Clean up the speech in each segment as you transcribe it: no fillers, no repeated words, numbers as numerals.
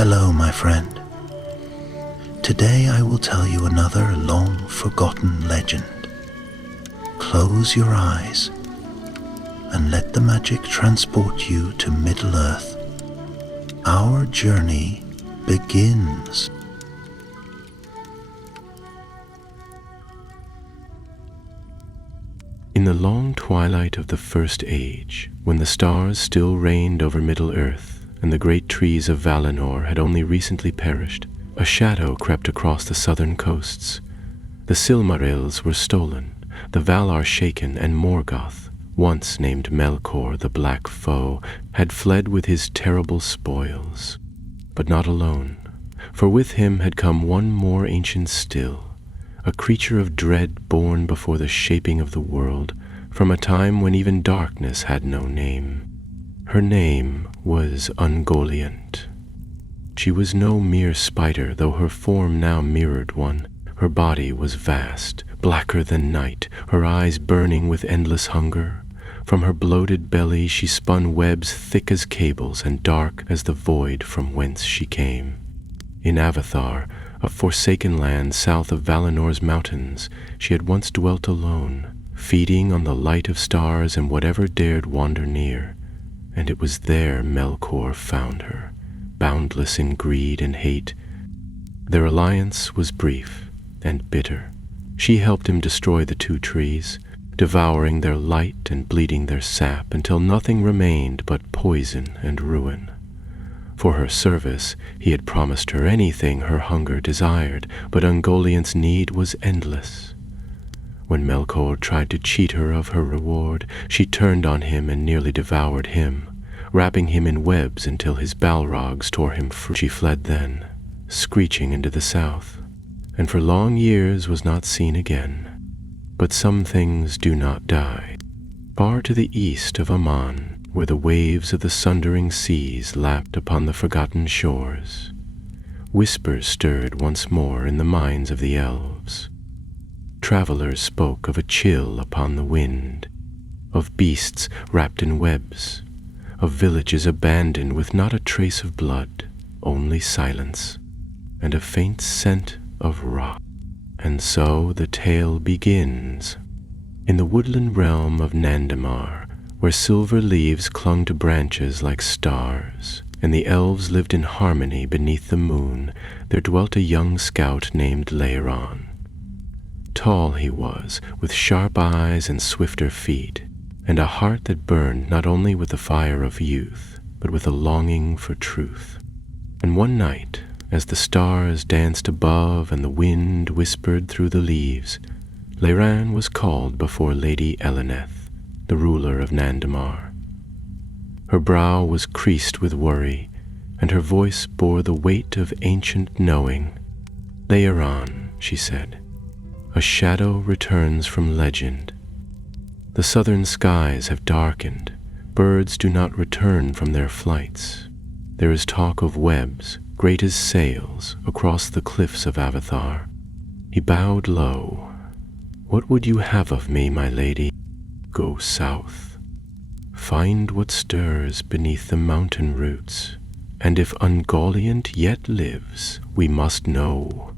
Hello, my friend. Today I will tell you another long-forgotten legend. Close your eyes and let the magic transport you to Middle-earth. Our journey begins. In the long twilight of the First Age, when the stars still reigned over Middle-earth and the great trees of Valinor had only recently perished, a shadow crept across the southern coasts. The Silmarils were stolen, the Valar shaken, and Morgoth, once named Melkor the Black Foe, had fled with his terrible spoils. But not alone, for with him had come one more ancient still, a creature of dread born before the shaping of the world, from a time when even darkness had no name. Her name was Ungoliant. She was no mere spider, though her form now mirrored one. Her body was vast, blacker than night, her eyes burning with endless hunger. From her bloated belly she spun webs thick as cables and dark as the void from whence she came. In Avathar, a forsaken land south of Valinor's mountains, she had once dwelt alone, feeding on the light of stars and whatever dared wander near. And it was there Melkor found her, boundless in greed and hate. Their alliance was brief and bitter. She helped him destroy the two trees, devouring their light and bleeding their sap until nothing remained but poison and ruin. For her service, he had promised her anything her hunger desired, but Ungoliant's need was endless. When Melkor tried to cheat her of her reward, she turned on him and nearly devoured him, wrapping him in webs until his balrogs tore him free. She fled then, screeching into the south, and for long years was not seen again. But some things do not die. Far to the east of Aman, where the waves of the sundering seas lapped upon the forgotten shores, whispers stirred once more in the minds of the elves. Travelers spoke of a chill upon the wind, of beasts wrapped in webs, of villages abandoned with not a trace of blood, only silence, and a faint scent of rot. And so the tale begins. In the woodland realm of Nandamar, where silver leaves clung to branches like stars, and the elves lived in harmony beneath the moon, there dwelt a young scout named Leiron. Tall he was, with sharp eyes and swifter feet, and a heart that burned not only with the fire of youth, but with a longing for truth. And one night, as the stars danced above and the wind whispered through the leaves, Leiron was called before Lady Eleneth, the ruler of Nandamar. Her brow was creased with worry, and her voice bore the weight of ancient knowing. "Leiron," she said, "a shadow returns from legend. The southern skies have darkened. Birds do not return from their flights. There is talk of webs, great as sails, across the cliffs of Avathar." He bowed low. "What would you have of me, my lady? Go south. Find what stirs beneath the mountain roots, and if Ungoliant yet lives, we must know.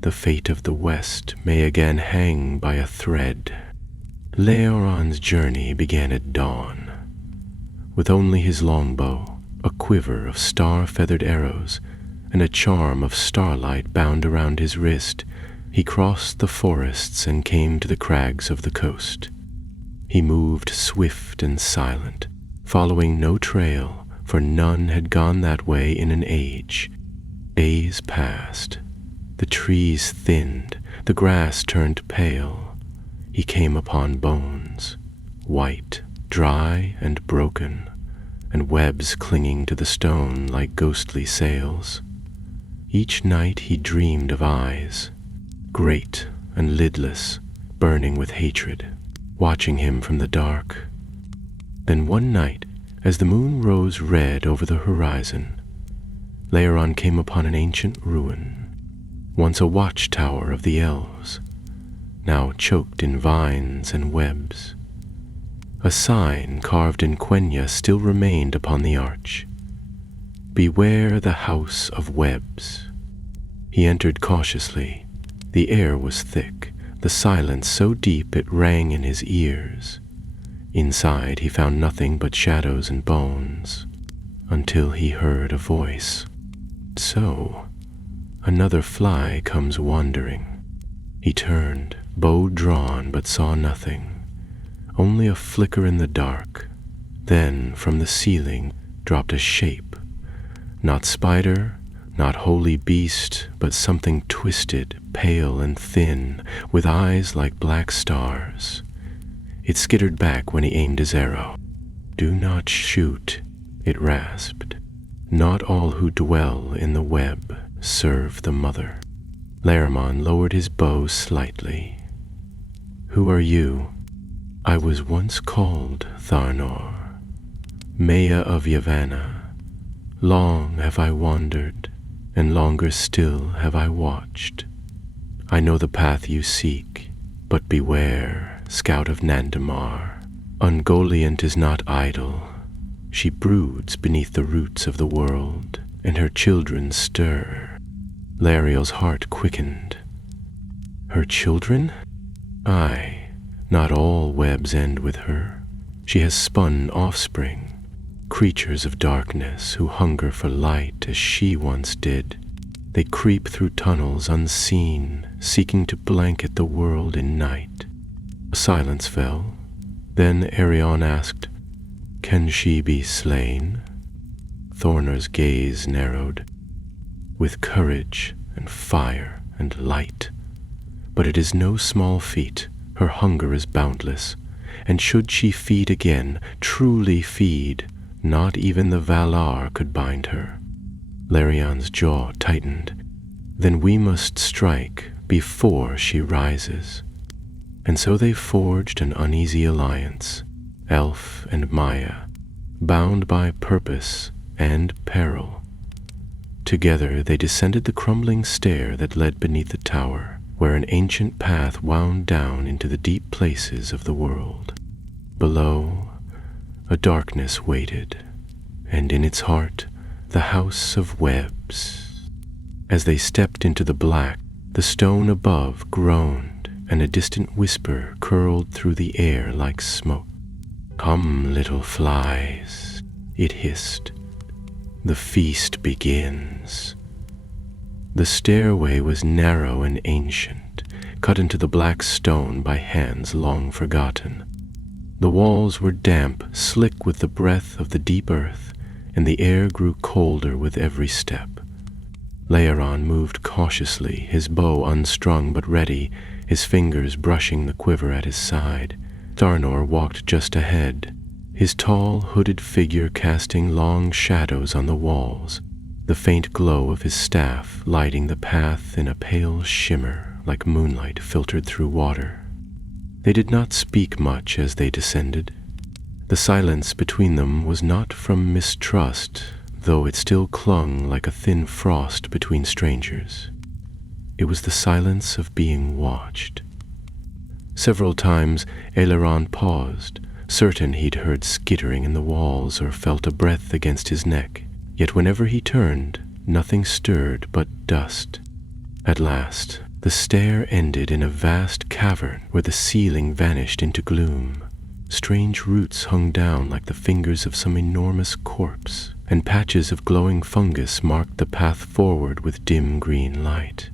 The fate of the West may again hang by a thread." Leiron's journey began at dawn. With only his longbow, a quiver of star-feathered arrows, and a charm of starlight bound around his wrist, he crossed the forests and came to the crags of the coast. He moved swift and silent, following no trail, for none had gone that way in an age. Days passed. The trees thinned, the grass turned pale. He came upon bones, white, dry, and broken, and webs clinging to the stone like ghostly sails. Each night he dreamed of eyes, great and lidless, burning with hatred, watching him from the dark. Then one night, as the moon rose red over the horizon, Leiron came upon an ancient ruin, once a watchtower of the elves, now choked in vines and webs. A sign carved in Quenya still remained upon the arch. "Beware the house of webs." He entered cautiously. The air was thick, the silence so deep it rang in his ears. Inside he found nothing but shadows and bones, until he heard a voice. "So, another fly comes wandering." He turned, bow drawn, but saw nothing, only a flicker in the dark. Then from the ceiling dropped a shape, not spider, not holy beast, but something twisted, pale and thin, with eyes like black stars. It skittered back when he aimed his arrow. "Do not shoot," it rasped. "Not all who dwell in the web serve the mother." Laramon lowered his bow slightly. "Who are you?" "I was once called Tharnor, Maya of Yavanna. Long have I wandered, and longer still have I watched. I know the path you seek, but beware, scout of Nandamar. Ungoliant is not idle. She broods beneath the roots of the world, and her children stir." Lariel's heart quickened. "Her children?" "Aye, not all webs end with her. She has spun offspring, creatures of darkness who hunger for light as she once did. They creep through tunnels unseen, seeking to blanket the world in night." A silence fell. Then Arion asked, "Can she be slain?" Thorner's gaze narrowed. "With courage and fire and light. But it is no small feat. Her hunger is boundless, and should she feed again, truly feed, not even the Valar could bind her." Larion's jaw tightened. "Then we must strike before she rises." And so they forged an uneasy alliance, elf and Maya, bound by purpose and peril. Together they descended the crumbling stair that led beneath the tower, where an ancient path wound down into the deep places of the world. Below, a darkness waited, and in its heart, the house of webs. As they stepped into the black, the stone above groaned, and a distant whisper curled through the air like smoke. "Come, little flies," it hissed. "The feast begins." The stairway was narrow and ancient, cut into the black stone by hands long forgotten. The walls were damp, slick with the breath of the deep earth, and the air grew colder with every step. Laeron moved cautiously, his bow unstrung but ready, his fingers brushing the quiver at his side. Tharnor walked just ahead, his tall, hooded figure casting long shadows on the walls, the faint glow of his staff lighting the path in a pale shimmer like moonlight filtered through water. They did not speak much as they descended. The silence between them was not from mistrust, though it still clung like a thin frost between strangers. It was the silence of being watched. Several times Aileron paused, certain he'd heard skittering in the walls or felt a breath against his neck. Yet whenever he turned, nothing stirred but dust. At last, the stair ended in a vast cavern where the ceiling vanished into gloom. Strange roots hung down like the fingers of some enormous corpse, and patches of glowing fungus marked the path forward with dim green light.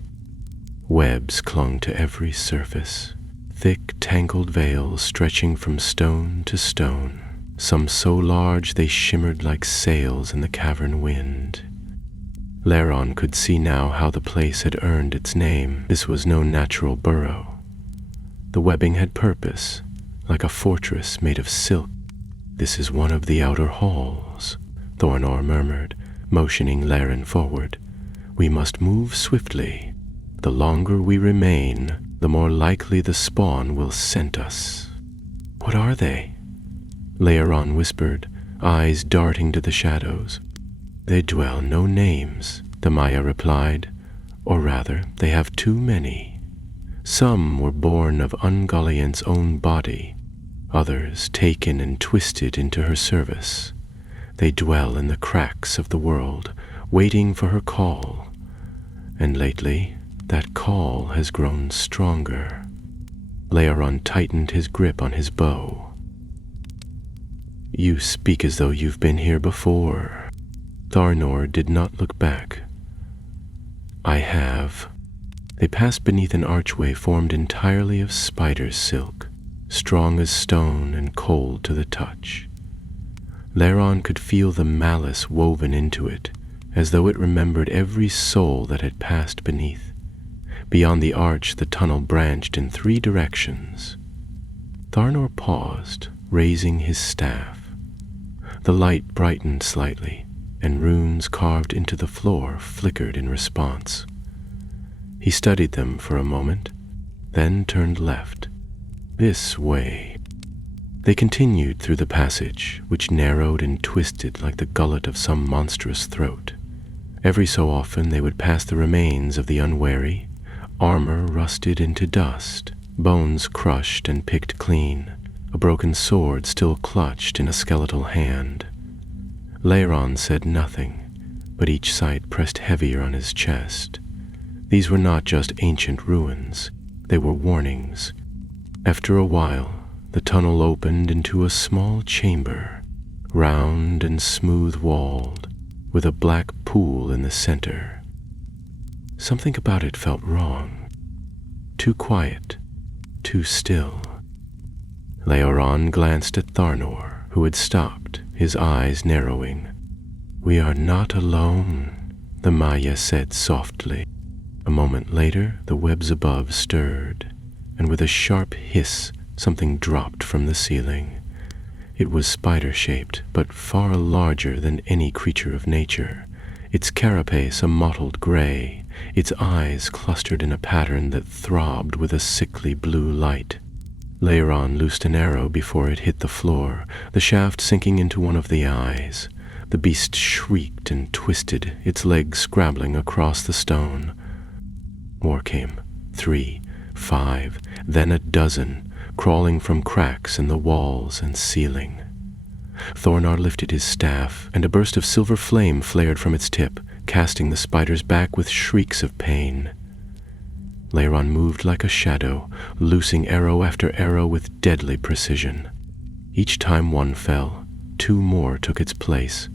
Webs clung to every surface, thick tangled veils stretching from stone to stone, some so large they shimmered like sails in the cavern wind. Laron could see now how the place had earned its name. This was no natural burrow. The webbing had purpose, like a fortress made of silk. "This is one of the outer halls," Thornor murmured, motioning Laren forward. "We must move swiftly. The longer we remain, the more likely the spawn will scent us." "What are they?" Laeron whispered, eyes darting to the shadows. "They dwell no names," the Maya replied. "Or rather, they have too many. Some were born of Ungoliant's own body, others taken and twisted into her service. They dwell in the cracks of the world, waiting for her call. And lately, that call has grown stronger. Leoron tightened his grip on his bow. You speak as though you've been here before. Tharnor did not look back. I have. They passed beneath an archway formed entirely of spider's silk, strong as stone and cold to the touch. Leoron could feel the malice woven into it, as though it remembered every soul that had passed beneath. Beyond the arch, the tunnel branched in 3 directions. Tharnor paused, raising his staff. The light brightened slightly, and runes carved into the floor flickered in response. He studied them for a moment, then turned left. This way. They continued through the passage, which narrowed and twisted like the gullet of some monstrous throat. Every so often they would pass the remains of the unwary, armor rusted into dust, bones crushed and picked clean, a broken sword still clutched in a skeletal hand. Leoron said nothing, but each sight pressed heavier on his chest. These were not just ancient ruins, they were warnings. After a while, the tunnel opened into a small chamber, round and smooth-walled, with a black pool in the center. Something about it felt wrong. Too quiet, too still. Leoron glanced at Tharnor, who had stopped, his eyes narrowing. We are not alone, the Maya said softly. A moment later, the webs above stirred, and with a sharp hiss, something dropped from the ceiling. It was spider-shaped, but far larger than any creature of nature, its carapace a mottled gray, its eyes clustered in a pattern that throbbed with a sickly blue light. Leoron loosed an arrow before it hit the floor, the shaft sinking into one of the eyes. The beast shrieked and twisted, its legs scrabbling across the stone. More came, 3, 5, then a dozen, crawling from cracks in the walls and ceiling. Thornar lifted his staff, and a burst of silver flame flared from its tip, casting the spiders back with shrieks of pain. Leoron moved like a shadow, loosing arrow after arrow with deadly precision. Each time one fell, 2 more took its place.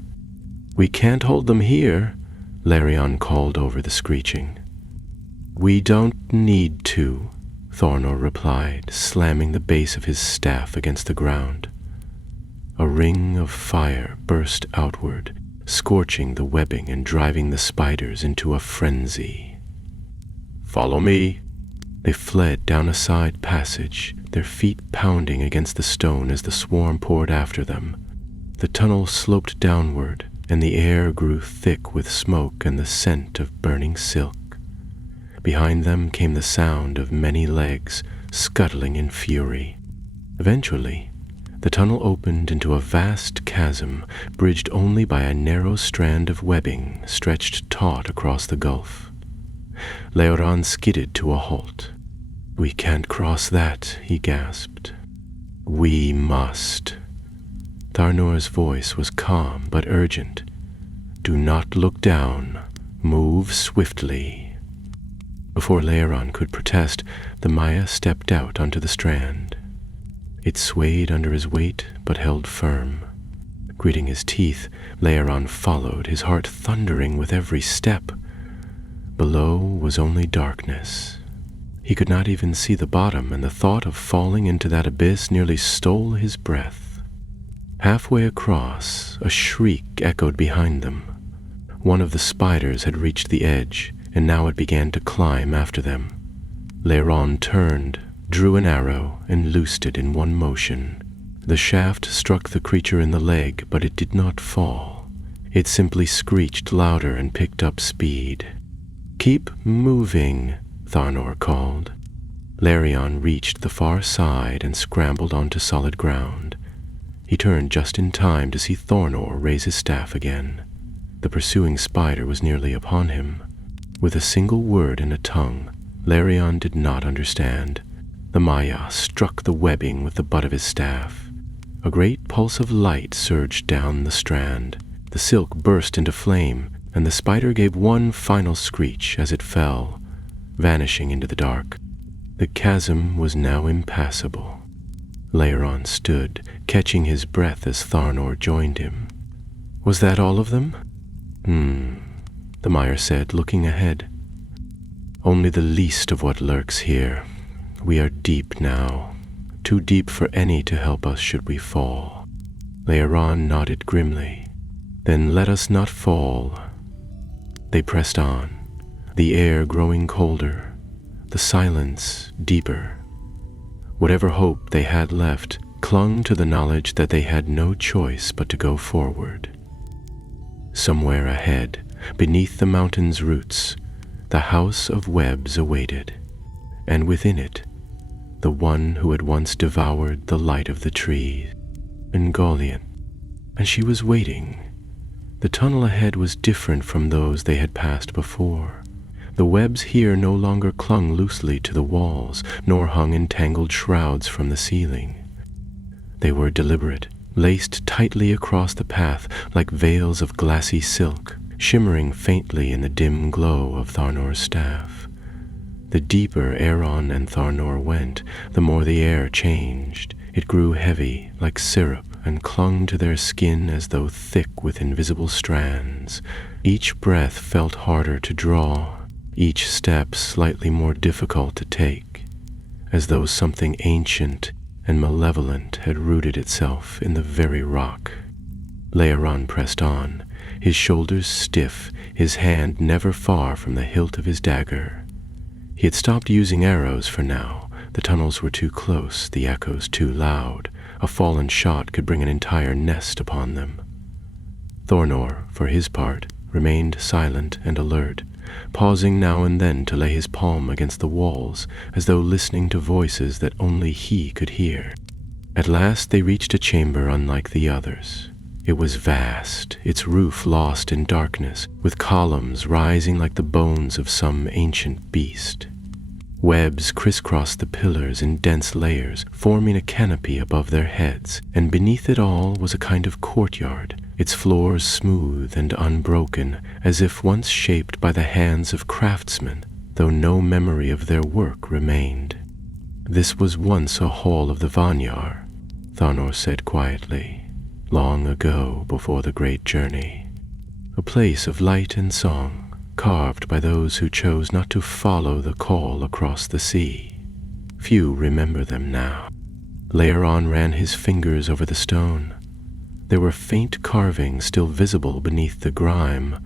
We can't hold them here, Larion called over the screeching. We don't need to, Thornor replied, slamming the base of his staff against the ground. A ring of fire burst outward, scorching the webbing and driving the spiders into a frenzy. Follow me. They fled down a side passage, their feet pounding against the stone as the swarm poured after them. The tunnel sloped downward, and the air grew thick with smoke and the scent of burning silk. Behind them came the sound of many legs scuttling in fury. Eventually, the tunnel opened into a vast chasm, bridged only by a narrow strand of webbing stretched taut across the gulf. Leoron skidded to a halt. We can't cross that, he gasped. We must. Tharnor's voice was calm but urgent. Do not look down. Move swiftly. Before Leoron could protest, the Maya stepped out onto the strand. It swayed under his weight, but held firm. Gritting his teeth, Leoron followed, his heart thundering with every step. Below was only darkness. He could not even see the bottom, and the thought of falling into that abyss nearly stole his breath. Halfway across, a shriek echoed behind them. One of the spiders had reached the edge, and now it began to climb after them. Leoron turned, drew an arrow, and loosed it in one motion. The shaft struck the creature in the leg, but it did not fall. It simply screeched louder and picked up speed. Keep moving, Tharnor called. Larion reached the far side and scrambled onto solid ground. He turned just in time to see Thornor raise his staff again. The pursuing spider was nearly upon him. With a single word in a tongue, Larion did not understand. The Maya struck the webbing with the butt of his staff. A great pulse of light surged down the strand. The silk burst into flame, and the spider gave one final screech as it fell, vanishing into the dark. The chasm was now impassable. Laeron stood, catching his breath as Tharnor joined him. Was that all of them? The Mire said, looking ahead. Only the least of what lurks here. We are deep now, too deep for any to help us should we fall. Laeron nodded grimly. Then let us not fall. They pressed on, the air growing colder, the silence deeper. Whatever hope they had left clung to the knowledge that they had no choice but to go forward. Somewhere ahead, beneath the mountain's roots, the house of webs awaited, and within it, the one who had once devoured the light of the tree, Ungoliant. And she was waiting. The tunnel ahead was different from those they had passed before. The webs here no longer clung loosely to the walls, nor hung in tangled shrouds from the ceiling. They were deliberate, laced tightly across the path like veils of glassy silk, shimmering faintly in the dim glow of Tharnor's staff. The deeper Aeron and Tharnor went, the more the air changed. It grew heavy, like syrup, and clung to their skin as though thick with invisible strands. Each breath felt harder to draw, each step slightly more difficult to take, as though something ancient and malevolent had rooted itself in the very rock. Laeron pressed on, his shoulders stiff, his hand never far from the hilt of his dagger. He had stopped using arrows for now. The tunnels were too close, the echoes too loud. A fallen shot could bring an entire nest upon them. Tharnor, for his part, remained silent and alert, pausing now and then to lay his palm against the walls, as though listening to voices that only he could hear. At last they reached a chamber unlike the others. It was vast, its roof lost in darkness, with columns rising like the bones of some ancient beast. Webs crisscrossed the pillars in dense layers, forming a canopy above their heads, and beneath it all was a kind of courtyard, its floors smooth and unbroken, as if once shaped by the hands of craftsmen, though no memory of their work remained. This was once a hall of the Vanyar, Tharnor said quietly, long ago before the great journey. A place of light and song, carved by those who chose not to follow the call across the sea. Few remember them now. Laeron ran his fingers over the stone. There were faint carvings still visible beneath the grime,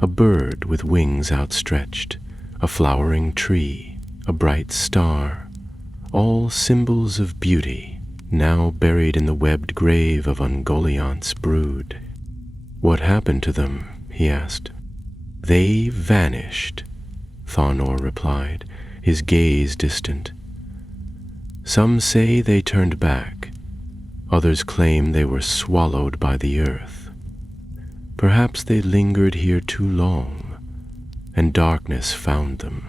a bird with wings outstretched, a flowering tree, a bright star, all symbols of beauty, now buried in the webbed grave of Ungoliant's brood. What happened to them? He asked. They vanished, Tharnor replied, his gaze distant. Some say they turned back. Others claim they were swallowed by the earth. Perhaps they lingered here too long, and darkness found them.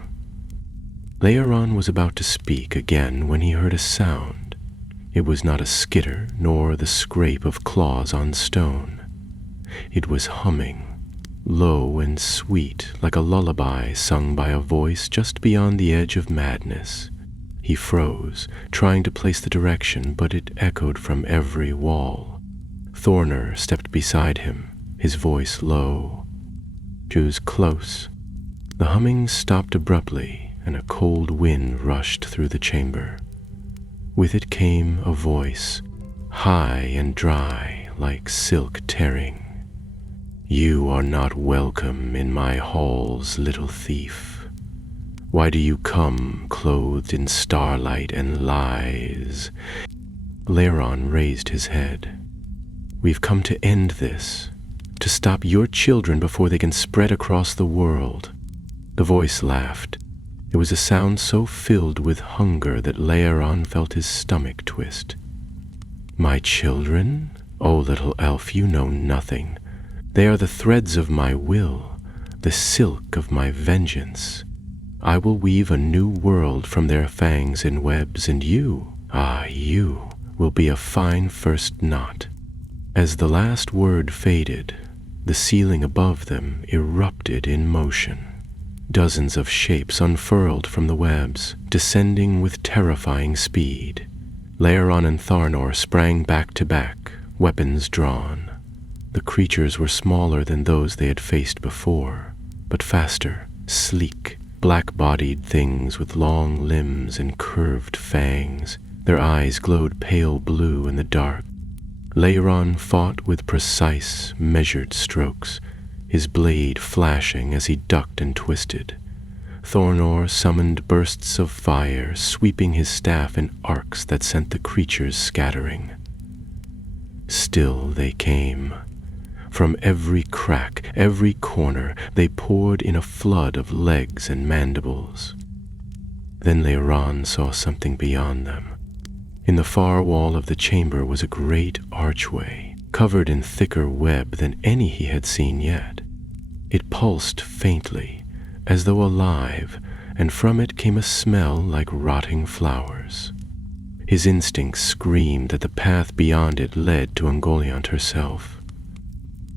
Laeron was about to speak again when he heard a sound. It was not a skitter, nor the scrape of claws on stone. It was humming, low and sweet, like a lullaby sung by a voice just beyond the edge of madness. He froze, trying to place the direction, but it echoed from every wall. Tharnor stepped beside him, his voice low. Choose close. The humming stopped abruptly, and a cold wind rushed through the chamber. With it came a voice, high and dry, like silk tearing. You are not welcome in my halls, little thief. Why do you come clothed in starlight and lies? Laeron raised his head. We've come to end this, to stop your children before they can spread across the world. The voice laughed. It was a sound so filled with hunger that Laeron felt his stomach twist. My children? Oh, little elf, you know nothing. They are the threads of my will, the silk of my vengeance. I will weave a new world from their fangs and webs, and you, you, will be a fine first knot." As the last word faded, the ceiling above them erupted in motion. Dozens of shapes unfurled from the webs, descending with terrifying speed. Laeron and Tharnor sprang back to back, weapons drawn. The creatures were smaller than those they had faced before, but faster, sleek, black-bodied things with long limbs and curved fangs. Their eyes glowed pale blue in the dark. Laeron fought with precise, measured strokes, his blade flashing as he ducked and twisted. Tharnor summoned bursts of fire, sweeping his staff in arcs that sent the creatures scattering. Still they came. From every crack, every corner, they poured in a flood of legs and mandibles. Then Laeron saw something beyond them. In the far wall of the chamber was a great archway, covered in thicker web than any he had seen yet. It pulsed faintly, as though alive, and from it came a smell like rotting flowers. His instincts screamed that the path beyond it led to Ungoliant herself.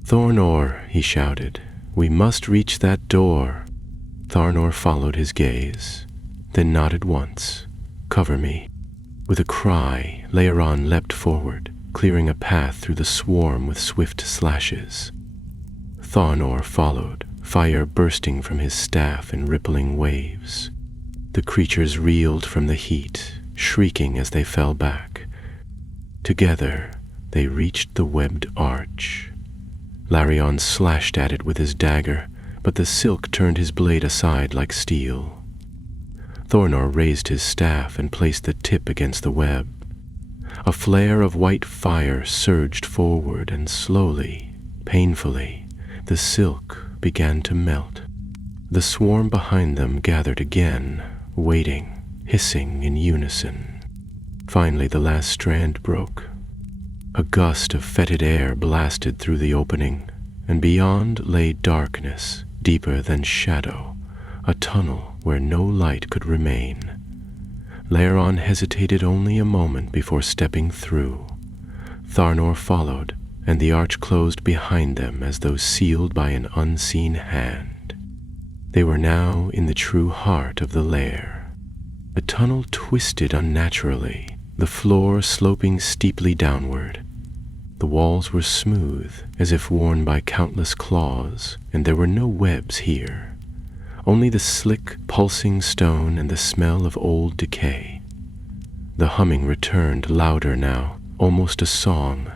"Tharnor," he shouted, "we must reach that door." Tharnor followed his gaze, then nodded once. "Cover me." With a cry, Laeron leapt forward, clearing a path through the swarm with swift slashes. Tharnor followed, fire bursting from his staff in rippling waves. The creatures reeled from the heat, shrieking as they fell back. Together, they reached the webbed arch. Laeron slashed at it with his dagger, but the silk turned his blade aside like steel. Tharnor raised his staff and placed the tip against the web. A flare of white fire surged forward, and slowly, painfully, the silk began to melt. The swarm behind them gathered again, waiting, hissing in unison. Finally, the last strand broke. A gust of fetid air blasted through the opening, and beyond lay darkness, deeper than shadow, a tunnel where no light could remain. Laeron hesitated only a moment before stepping through. Tharnor followed, and the arch closed behind them as though sealed by an unseen hand. They were now in the true heart of the lair. The tunnel twisted unnaturally, the floor sloping steeply downward. The walls were smooth, as if worn by countless claws, and there were no webs here. Only the slick, pulsing stone and the smell of old decay. The humming returned louder now, almost a song,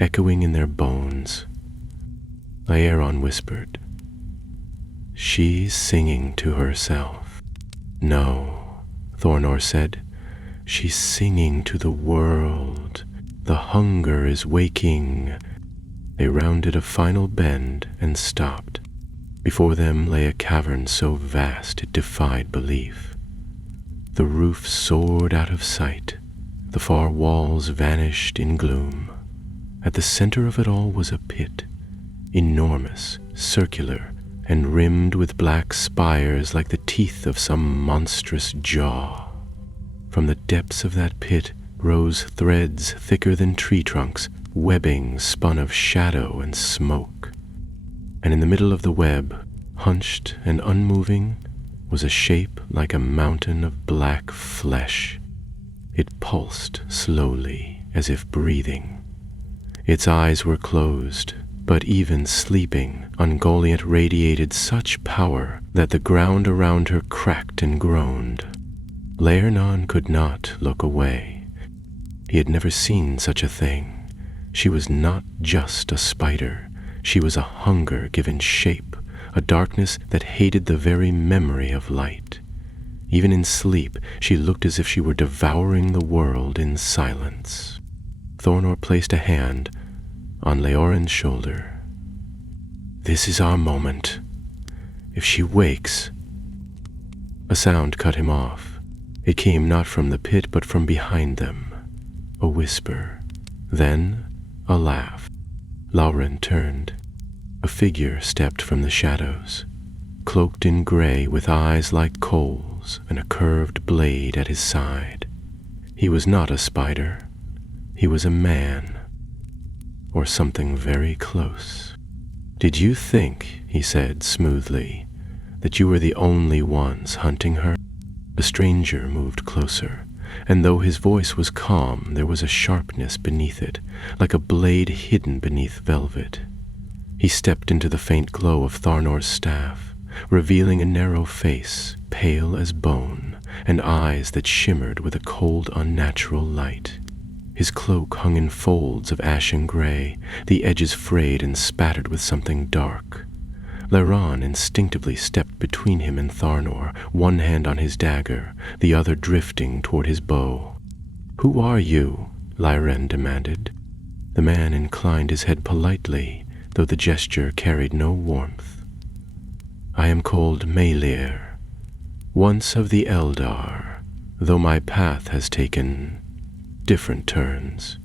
echoing in their bones. Laeron whispered, "She's singing to herself." "No," Tharnor said, "she's singing to the world. The hunger is waking." They rounded a final bend and stopped. Before them lay a cavern so vast it defied belief. The roof soared out of sight. The far walls vanished in gloom. At the center of it all was a pit, enormous, circular, and rimmed with black spires like the teeth of some monstrous jaw. From the depths of that pit rose threads thicker than tree trunks, webbing spun of shadow and smoke. And in the middle of the web, hunched and unmoving, was a shape like a mountain of black flesh. It pulsed slowly, as if breathing. Its eyes were closed, but even sleeping, Ungoliant radiated such power that the ground around her cracked and groaned. Laeron could not look away. He had never seen such a thing. She was not just a spider. She was a hunger given shape, a darkness that hated the very memory of light. Even in sleep, she looked as if she were devouring the world in silence. Tharnor placed a hand on Laeron's shoulder. "This is our moment. If she wakes—" A sound cut him off. It came not from the pit, but from behind them. A whisper, then a laugh. Lauren turned. A figure stepped from the shadows, cloaked in gray with eyes like coals and a curved blade at his side. He was not a spider. He was a man, or something very close. "Did you think," he said smoothly, "that you were the only ones hunting her?" The stranger moved closer, and though his voice was calm, there was a sharpness beneath it, like a blade hidden beneath velvet. He stepped into the faint glow of Tharnor's staff, revealing a narrow face, pale as bone, and eyes that shimmered with a cold, unnatural light. His cloak hung in folds of ashen gray, the edges frayed and spattered with something dark. Leiron instinctively stepped between him and Tharnor, one hand on his dagger, the other drifting toward his bow. "Who are you?" Leiren demanded. The man inclined his head politely, though the gesture carried no warmth. "I am called Meleir, once of the Eldar, though my path has taken different turns.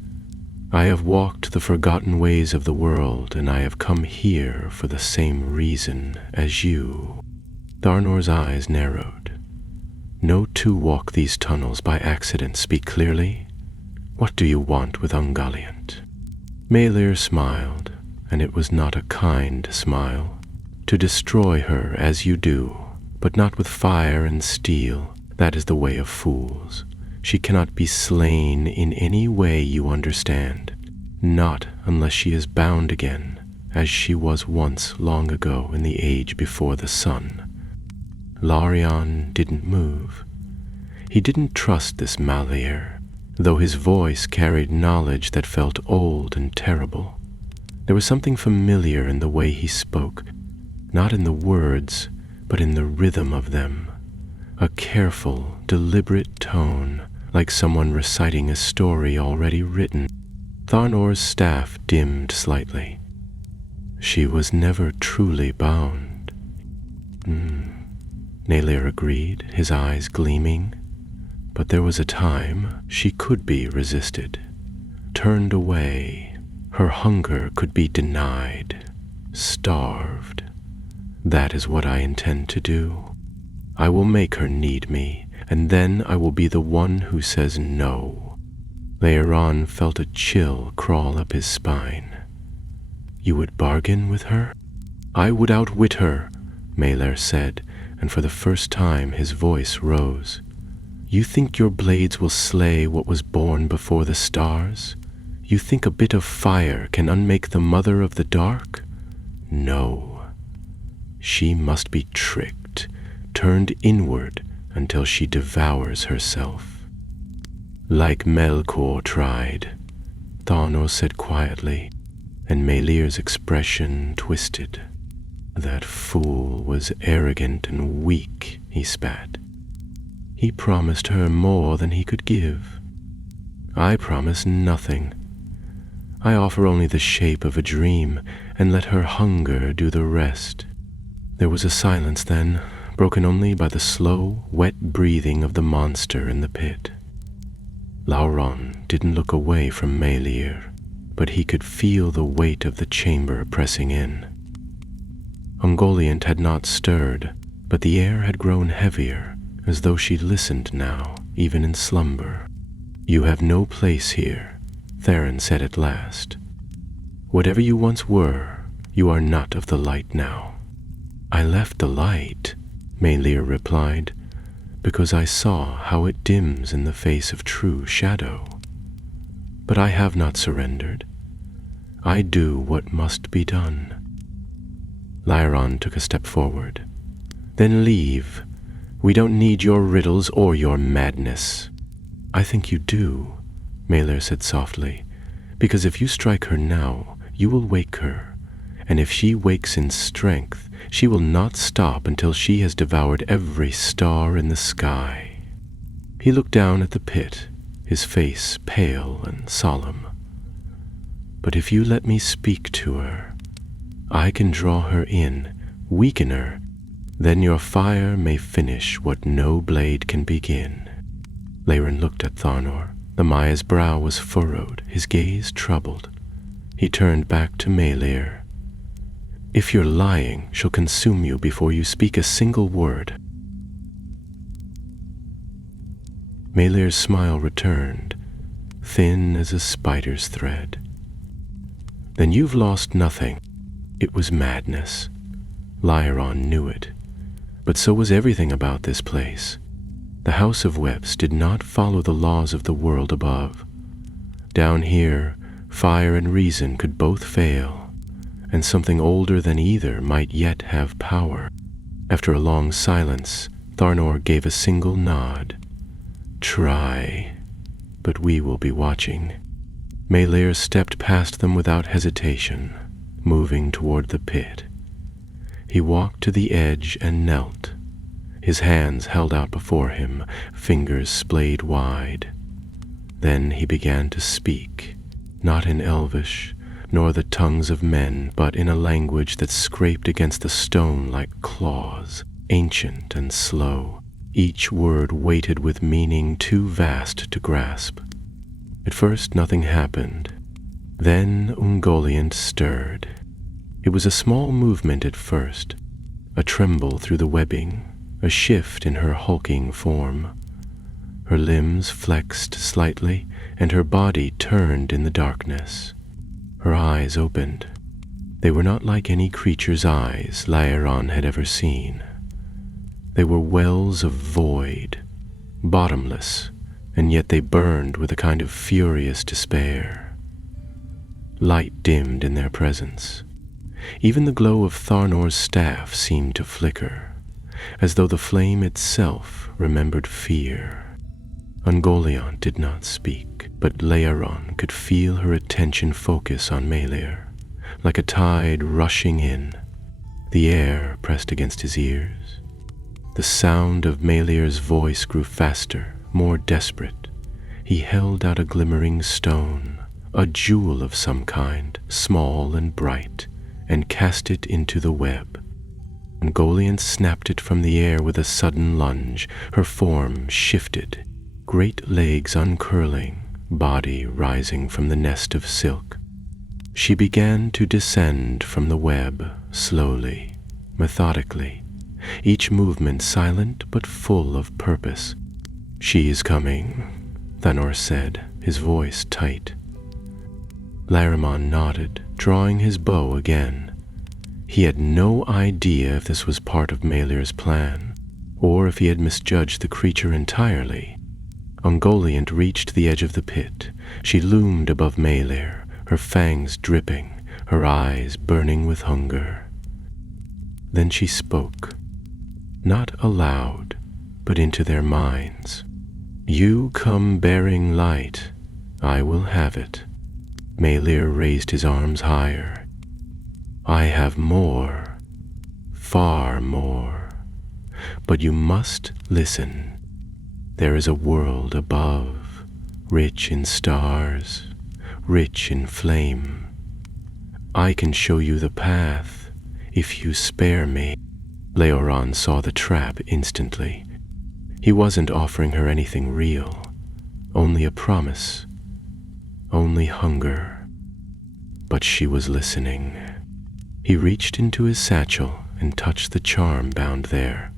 I have walked the forgotten ways of the world, and I have come here for the same reason as you." Tharnor's eyes narrowed. "No two walk these tunnels by accident. Speak clearly. What do you want with Ungoliant?" Meleir smiled, and it was not a kind smile. "To destroy her as you do, but not with fire and steel. That is the way of fools. She cannot be slain in any way you understand, not unless she is bound again, as she was once long ago in the age before the sun." Larion didn't move. He didn't trust this Meleir, though his voice carried knowledge that felt old and terrible. There was something familiar in the way he spoke, not in the words, but in the rhythm of them. A careful, deliberate tone, like someone reciting a story already written. Tharnor's staff dimmed slightly. "She was never truly bound." Meleir agreed, his eyes gleaming. "But there was a time she could be resisted, turned away. Her hunger could be denied, starved. That is what I intend to do. I will make her need me, and then I will be the one who says no." Leiron felt a chill crawl up his spine. "You would bargain with her?" "I would outwit her," Meleir said, and for the first time his voice rose. "You think your blades will slay what was born before the stars? You think a bit of fire can unmake the mother of the dark? No. She must be tricked, turned inward until she devours herself." "Like Melkor tried," Tharnor said quietly, and Meleir's expression twisted. "That fool was arrogant and weak," he spat. "He promised her more than he could give. I promise nothing. I offer only the shape of a dream, and let her hunger do the rest." There was a silence then, broken only by the slow, wet breathing of the monster in the pit. Lauron didn't look away from Meleir, but he could feel the weight of the chamber pressing in. Ungoliant had not stirred, but the air had grown heavier, as though she listened now, even in slumber. "You have no place here," Theron said at last. "Whatever you once were, you are not of the light now." "I left the light," Meleir replied, "because I saw how it dims in the face of true shadow. But I have not surrendered. I do what must be done." Leiron took a step forward. "Then leave. We don't need your riddles or your madness." "I think you do," Meleir said softly, "because if you strike her now, you will wake her, and if she wakes in strength, she will not stop until she has devoured every star in the sky." He looked down at the pit, his face pale and solemn. "But if you let me speak to her, I can draw her in, weaken her, then your fire may finish what no blade can begin." Leiron looked at Tharnor. The Maya's brow was furrowed, his gaze troubled. He turned back to Meleir. "If you're lying, she'll consume you before you speak a single word." Meleir's smile returned, thin as a spider's thread. Then you've lost nothing. It was madness. Lyron knew it. But so was everything about this place. The House of Webs did not follow the laws of the world above. Down here, fire and reason could both fail, and something older than either might yet have power. After a long silence, Tharnor gave a single nod. Try, but we will be watching. Meleir stepped past them without hesitation, moving toward the pit. He walked to the edge and knelt, his hands held out before him, fingers splayed wide. Then he began to speak, not in Elvish, nor the tongues of men, but in a language that scraped against the stone like claws, ancient and slow, each word weighted with meaning too vast to grasp. At first nothing happened. Then Ungoliant stirred. It was a small movement at first, a tremble through the webbing, a shift in her hulking form. Her limbs flexed slightly, and her body turned in the darkness. Her eyes opened. They were not like any creature's eyes Lyron had ever seen. They were wells of void, bottomless, and yet they burned with a kind of furious despair. Light dimmed in their presence. Even the glow of Tharnor's staff seemed to flicker, as though the flame itself remembered fear. Ungoliant did not speak, but Lyron could feel her attention focus on Meleir, like a tide rushing in. The air pressed against his ears. The sound of Meleir's voice grew faster, more desperate. He held out a glimmering stone, a jewel of some kind, small and bright, and cast it into the web. Ungoliant snapped it from the air with a sudden lunge. Her form shifted, great legs uncurling, body rising from the nest of silk. She began to descend from the web, slowly, methodically, each movement silent but full of purpose. "She is coming," Tharnor said, his voice tight. Laramon nodded, drawing his bow again. He had no idea if this was part of Meleir's plan, or if he had misjudged the creature entirely. Ungoliant reached the edge of the pit. She loomed above Meleir, her fangs dripping, her eyes burning with hunger. Then she spoke, not aloud, but into their minds. "You come bearing light. I will have it." Meleir raised his arms higher. "I have more, far more. But you must listen. There is a world above, rich in stars, rich in flame. I can show you the path, if you spare me." Leoran saw the trap instantly. He wasn't offering her anything real, only a promise, only hunger. But she was listening. He reached into his satchel and touched the charm bound there.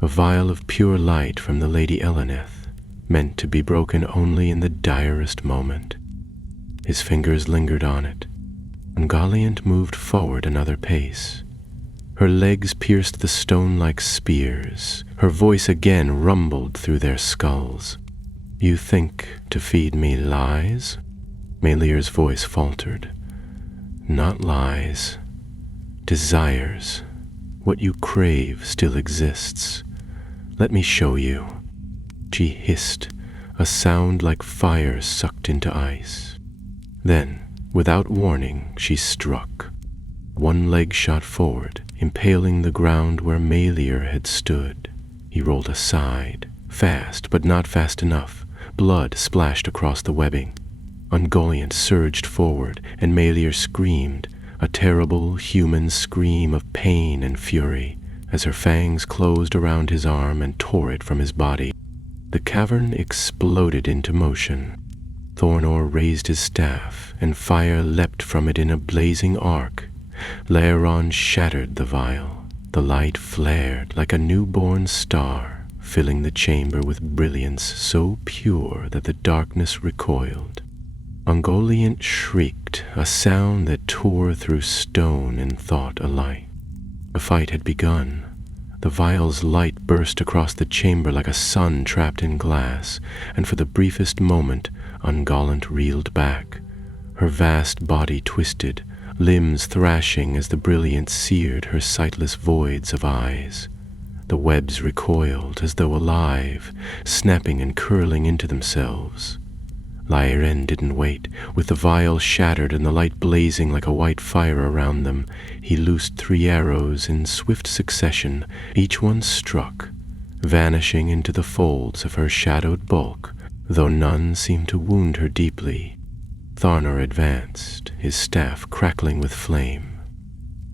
A vial of pure light from the Lady Eleneth, meant to be broken only in the direst moment. His fingers lingered on it. Ungoliant moved forward another pace. Her legs pierced the stone like spears. Her voice again rumbled through their skulls. "You think to feed me lies?" Meleir's voice faltered. "Not lies. Desires. What you crave still exists. Let me show you." She hissed, a sound like fire sucked into ice. Then, without warning, she struck. One leg shot forward, impaling the ground where Meleir had stood. He rolled aside, fast but not fast enough. Blood splashed across the webbing. Ungoliant surged forward, and Meleir screamed, a terrible human scream of pain and fury, as her fangs closed around his arm and tore it from his body. The cavern exploded into motion. Tharnor raised his staff, and fire leapt from it in a blazing arc. Lyron shattered the vial. The light flared like a newborn star, filling the chamber with brilliance so pure that the darkness recoiled. Ungoliant shrieked, a sound that tore through stone and thought alike. The fight had begun. The vial's light burst across the chamber like a sun trapped in glass, and for the briefest moment Ungoliant reeled back. Her vast body twisted, limbs thrashing as the brilliance seared her sightless voids of eyes. The webs recoiled as though alive, snapping and curling into themselves. Lairen didn't wait. With the vial shattered and the light blazing like a white fire around them, he loosed 3 arrows in swift succession. Each one struck, vanishing into the folds of her shadowed bulk, though none seemed to wound her deeply. Tharnor advanced, his staff crackling with flame.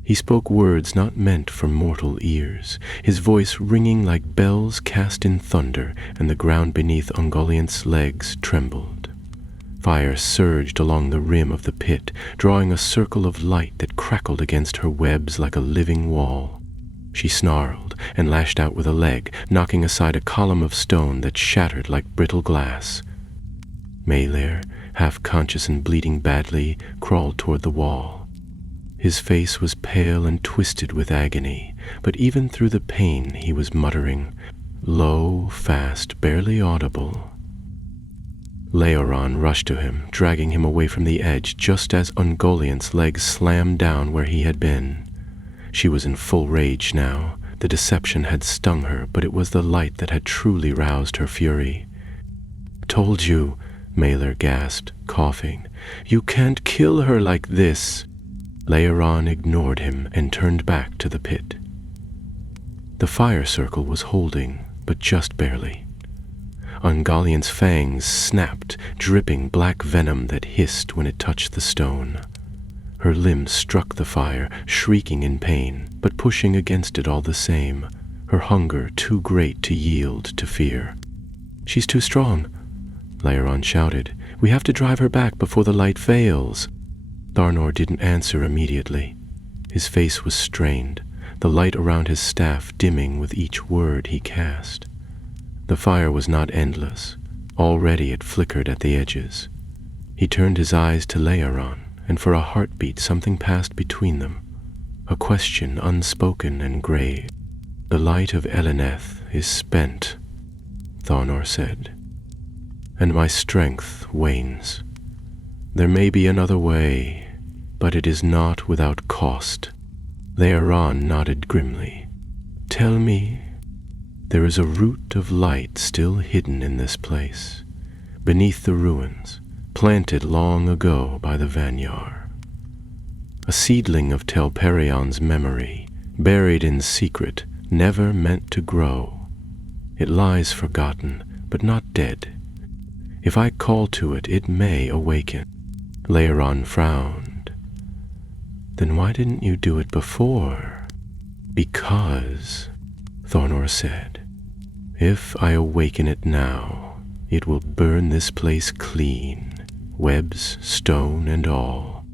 He spoke words not meant for mortal ears, his voice ringing like bells cast in thunder, and the ground beneath Ungoliant's legs trembled. Fire surged along the rim of the pit, drawing a circle of light that crackled against her webs like a living wall. She snarled and lashed out with a leg, knocking aside a column of stone that shattered like brittle glass. Meleir, half conscious and bleeding badly, crawled toward the wall. His face was pale and twisted with agony, but even through the pain he was muttering, low, fast, barely audible. Leoran rushed to him, dragging him away from the edge just as Ungoliant's legs slammed down where he had been. She was in full rage now. The deception had stung her, but it was the light that had truly roused her fury. "Told you," Meleir gasped, coughing. "You can't kill her like this." Leoran ignored him and turned back to the pit. The fire circle was holding, but just barely. Ungoliant's fangs snapped, dripping black venom that hissed when it touched the stone. Her limbs struck the fire, shrieking in pain, but pushing against it all the same, her hunger too great to yield to fear. "She's too strong," Leoran shouted. "We have to drive her back before the light fails." Tharnor didn't answer immediately. His face was strained, the light around his staff dimming with each word he cast. The fire was not endless. Already it flickered at the edges. He turned his eyes to Leoran, and for a heartbeat something passed between them, a question unspoken and grave. "The light of Eleneth is spent," Tharnor said, "and my strength wanes. There may be another way, but it is not without cost." Leoran nodded grimly. "Tell me." "There is a root of light still hidden in this place, beneath the ruins, planted long ago by the Vanyar. A seedling of Telperion's memory, buried in secret, never meant to grow. It lies forgotten, but not dead. If I call to it, it may awaken." Leoran frowned. "Then why didn't you do it before?" "Because," Tharnor said, "if I awaken it now, it will burn this place clean, webs, stone, and all.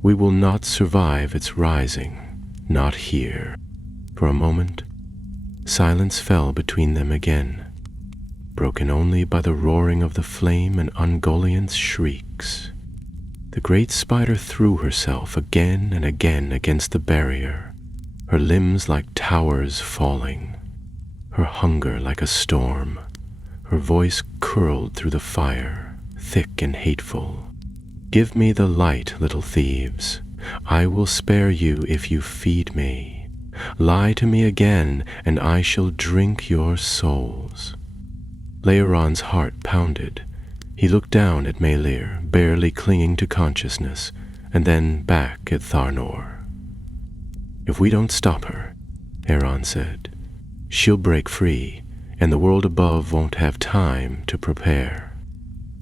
We will not survive its rising, not here." For a moment, silence fell between them again, broken only by the roaring of the flame and Ungoliant's shrieks. The great spider threw herself again and again against the barrier, her limbs like towers falling, her hunger like a storm. Her voice curled through the fire, thick and hateful. "Give me the light, little thieves. I will spare you if you feed me. Lie to me again, and I shall drink your souls." Leoran's heart pounded. He looked down at Meleir, barely clinging to consciousness, and then back at Tharnor. "If we don't stop her," Aeron said, "she'll break free, and the world above won't have time to prepare."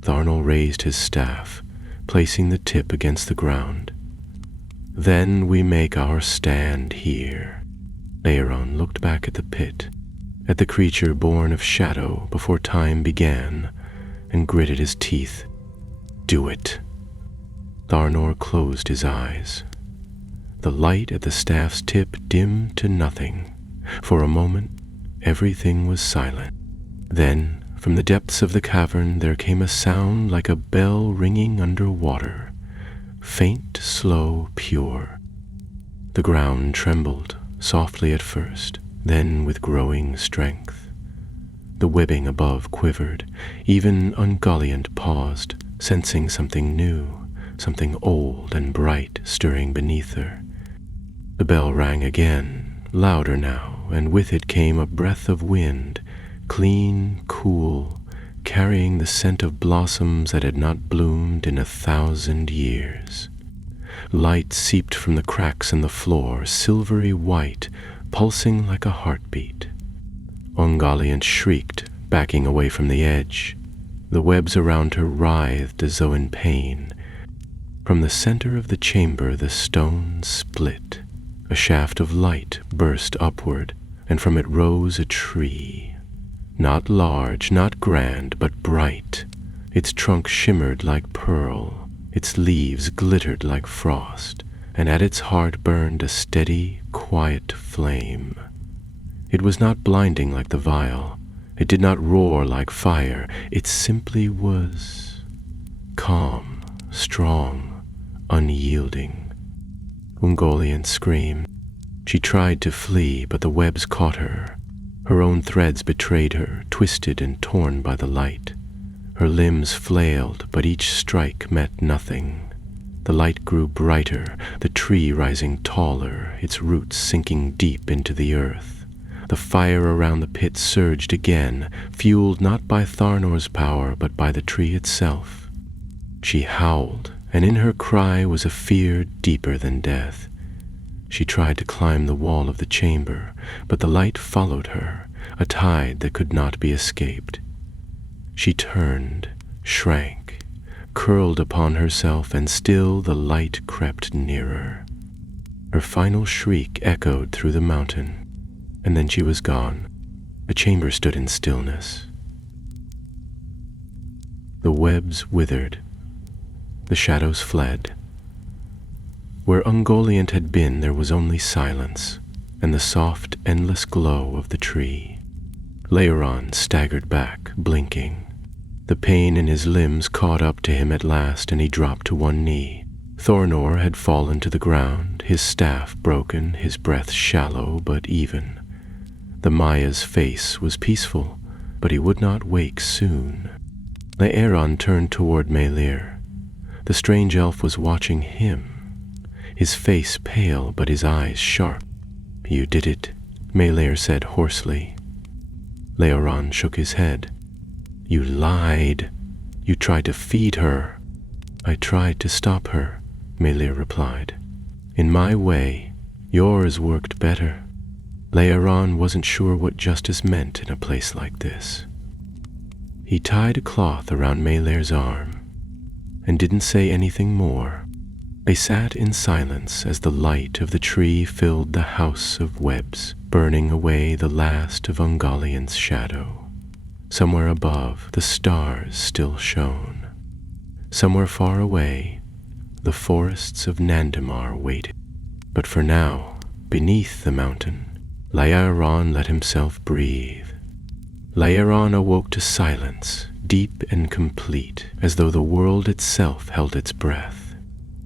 Tharnor raised his staff, placing the tip against the ground. "Then we make our stand here." Aeron looked back at the pit, at the creature born of shadow before time began, and gritted his teeth. "Do it." Tharnor closed his eyes. The light at the staff's tip dimmed to nothing. For a moment, everything was silent. Then, from the depths of the cavern, there came a sound like a bell ringing under water, faint, slow, pure. The ground trembled, softly at first, then with growing strength. The webbing above quivered. Even Ungoliant paused, sensing something new, something old and bright stirring beneath her. The bell rang again, louder now, and with it came a breath of wind, clean, cool, carrying the scent of blossoms that had not bloomed in 1,000 years. Light seeped from the cracks in the floor, silvery white, pulsing like a heartbeat. Ungoliant shrieked, backing away from the edge. The webs around her writhed as though in pain. From the center of the chamber the stone split. A shaft of light burst upward, and from it rose a tree. Not large, not grand, but bright. Its trunk shimmered like pearl, its leaves glittered like frost, and at its heart burned a steady, quiet flame. It was not blinding like the vial. It did not roar like fire. It simply was calm, strong, unyielding. Ungoliant screamed. She tried to flee, but the webs caught her. Her own threads betrayed her, twisted and torn by the light. Her limbs flailed, but each strike met nothing. The light grew brighter, the tree rising taller, its roots sinking deep into the earth. The fire around the pit surged again, fueled not by Tharnor's power, but by the tree itself. She howled, and in her cry was a fear deeper than death. She tried to climb the wall of the chamber, but the light followed her, a tide that could not be escaped. She turned, shrank, curled upon herself, and still the light crept nearer. Her final shriek echoed through the mountain, and then she was gone. The chamber stood in stillness. The webs withered. The shadows fled. Where Ungoliant had been, there was only silence, and the soft, endless glow of the tree. Leoron staggered back, blinking. The pain in his limbs caught up to him at last, and he dropped to one knee. Tharnor had fallen to the ground, his staff broken, his breath shallow but even. The Maya's face was peaceful, but he would not wake soon. Leoron turned toward Meleir. The strange elf was watching him, his face pale but his eyes sharp. "You did it," Meleir said hoarsely. Leoron shook his head. "You lied. You tried to feed her." "I tried to stop her," Meleir replied. "In my way. Yours worked better." Leoron wasn't sure what justice meant in a place like this. He tied a cloth around Meleir's arm and didn't say anything more. They sat in silence as the light of the tree filled the house of webs, burning away the last of Ungoliant's shadow. Somewhere above, the stars still shone. Somewhere far away, the forests of Nandamar waited. But for now, beneath the mountain, Leoron let himself breathe. Leoron awoke to silence, deep and complete, as though the world itself held its breath.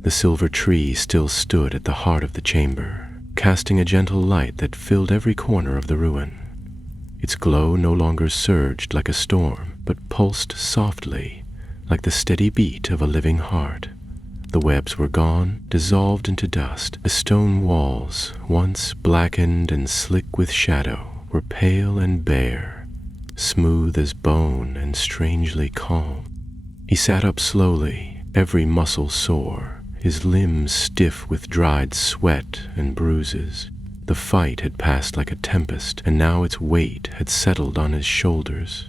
The silver tree still stood at the heart of the chamber, casting a gentle light that filled every corner of the ruin. Its glow no longer surged like a storm, but pulsed softly, like the steady beat of a living heart. The webs were gone, dissolved into dust. The stone walls, once blackened and slick with shadow, were pale and bare, smooth as bone and strangely calm. He sat up slowly, every muscle sore, his limbs stiff with dried sweat and bruises. The fight had passed like a tempest, and now its weight had settled on his shoulders.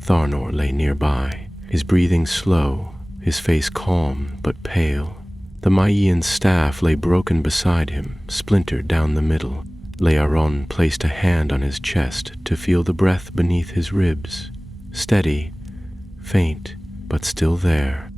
Tharnor lay nearby, his breathing slow, his face calm but pale. The Mayian's staff lay broken beside him, splintered down the middle. Leoron placed a hand on his chest to feel the breath beneath his ribs. Steady, faint, but still there.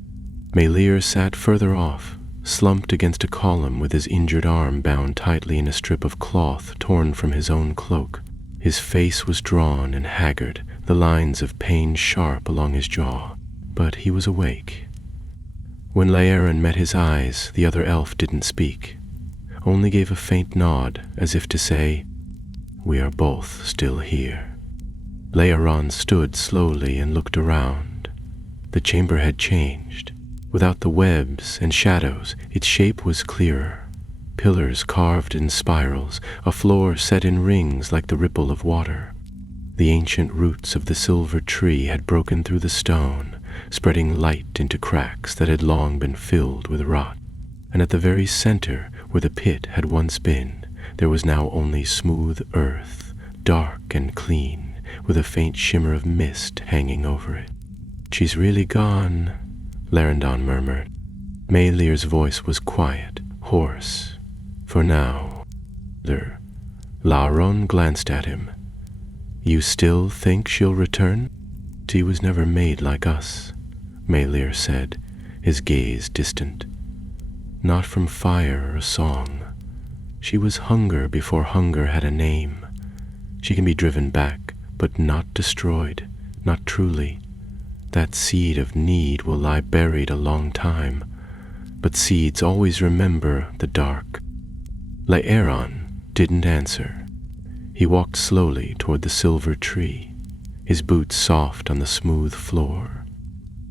Meleir sat further off, slumped against a column with his injured arm bound tightly in a strip of cloth torn from his own cloak. His face was drawn and haggard, the lines of pain sharp along his jaw, but he was awake. When Laeran met his eyes, the other elf didn't speak, only gave a faint nod as if to say, "We are both still here." Laeran stood slowly and looked around. The chamber had changed. Without the webs and shadows, its shape was clearer. Pillars carved in spirals, a floor set in rings like the ripple of water. The ancient roots of the silver tree had broken through the stone, spreading light into cracks that had long been filled with rot. And at the very center, where the pit had once been, there was now only smooth earth, dark and clean, with a faint shimmer of mist hanging over it. "She's really gone," Larendon murmured. Maelir's voice was quiet, hoarse. "For now." Lauron glanced at him. "You still think she'll return?" "She was never made like us," Maelir said, his gaze distant. "Not from fire or song. She was hunger before hunger had a name. She can be driven back, but not destroyed, not truly. That seed of need will lie buried a long time, but seeds always remember the dark." Laeran didn't answer. He walked slowly toward the silver tree, his boots soft on the smooth floor.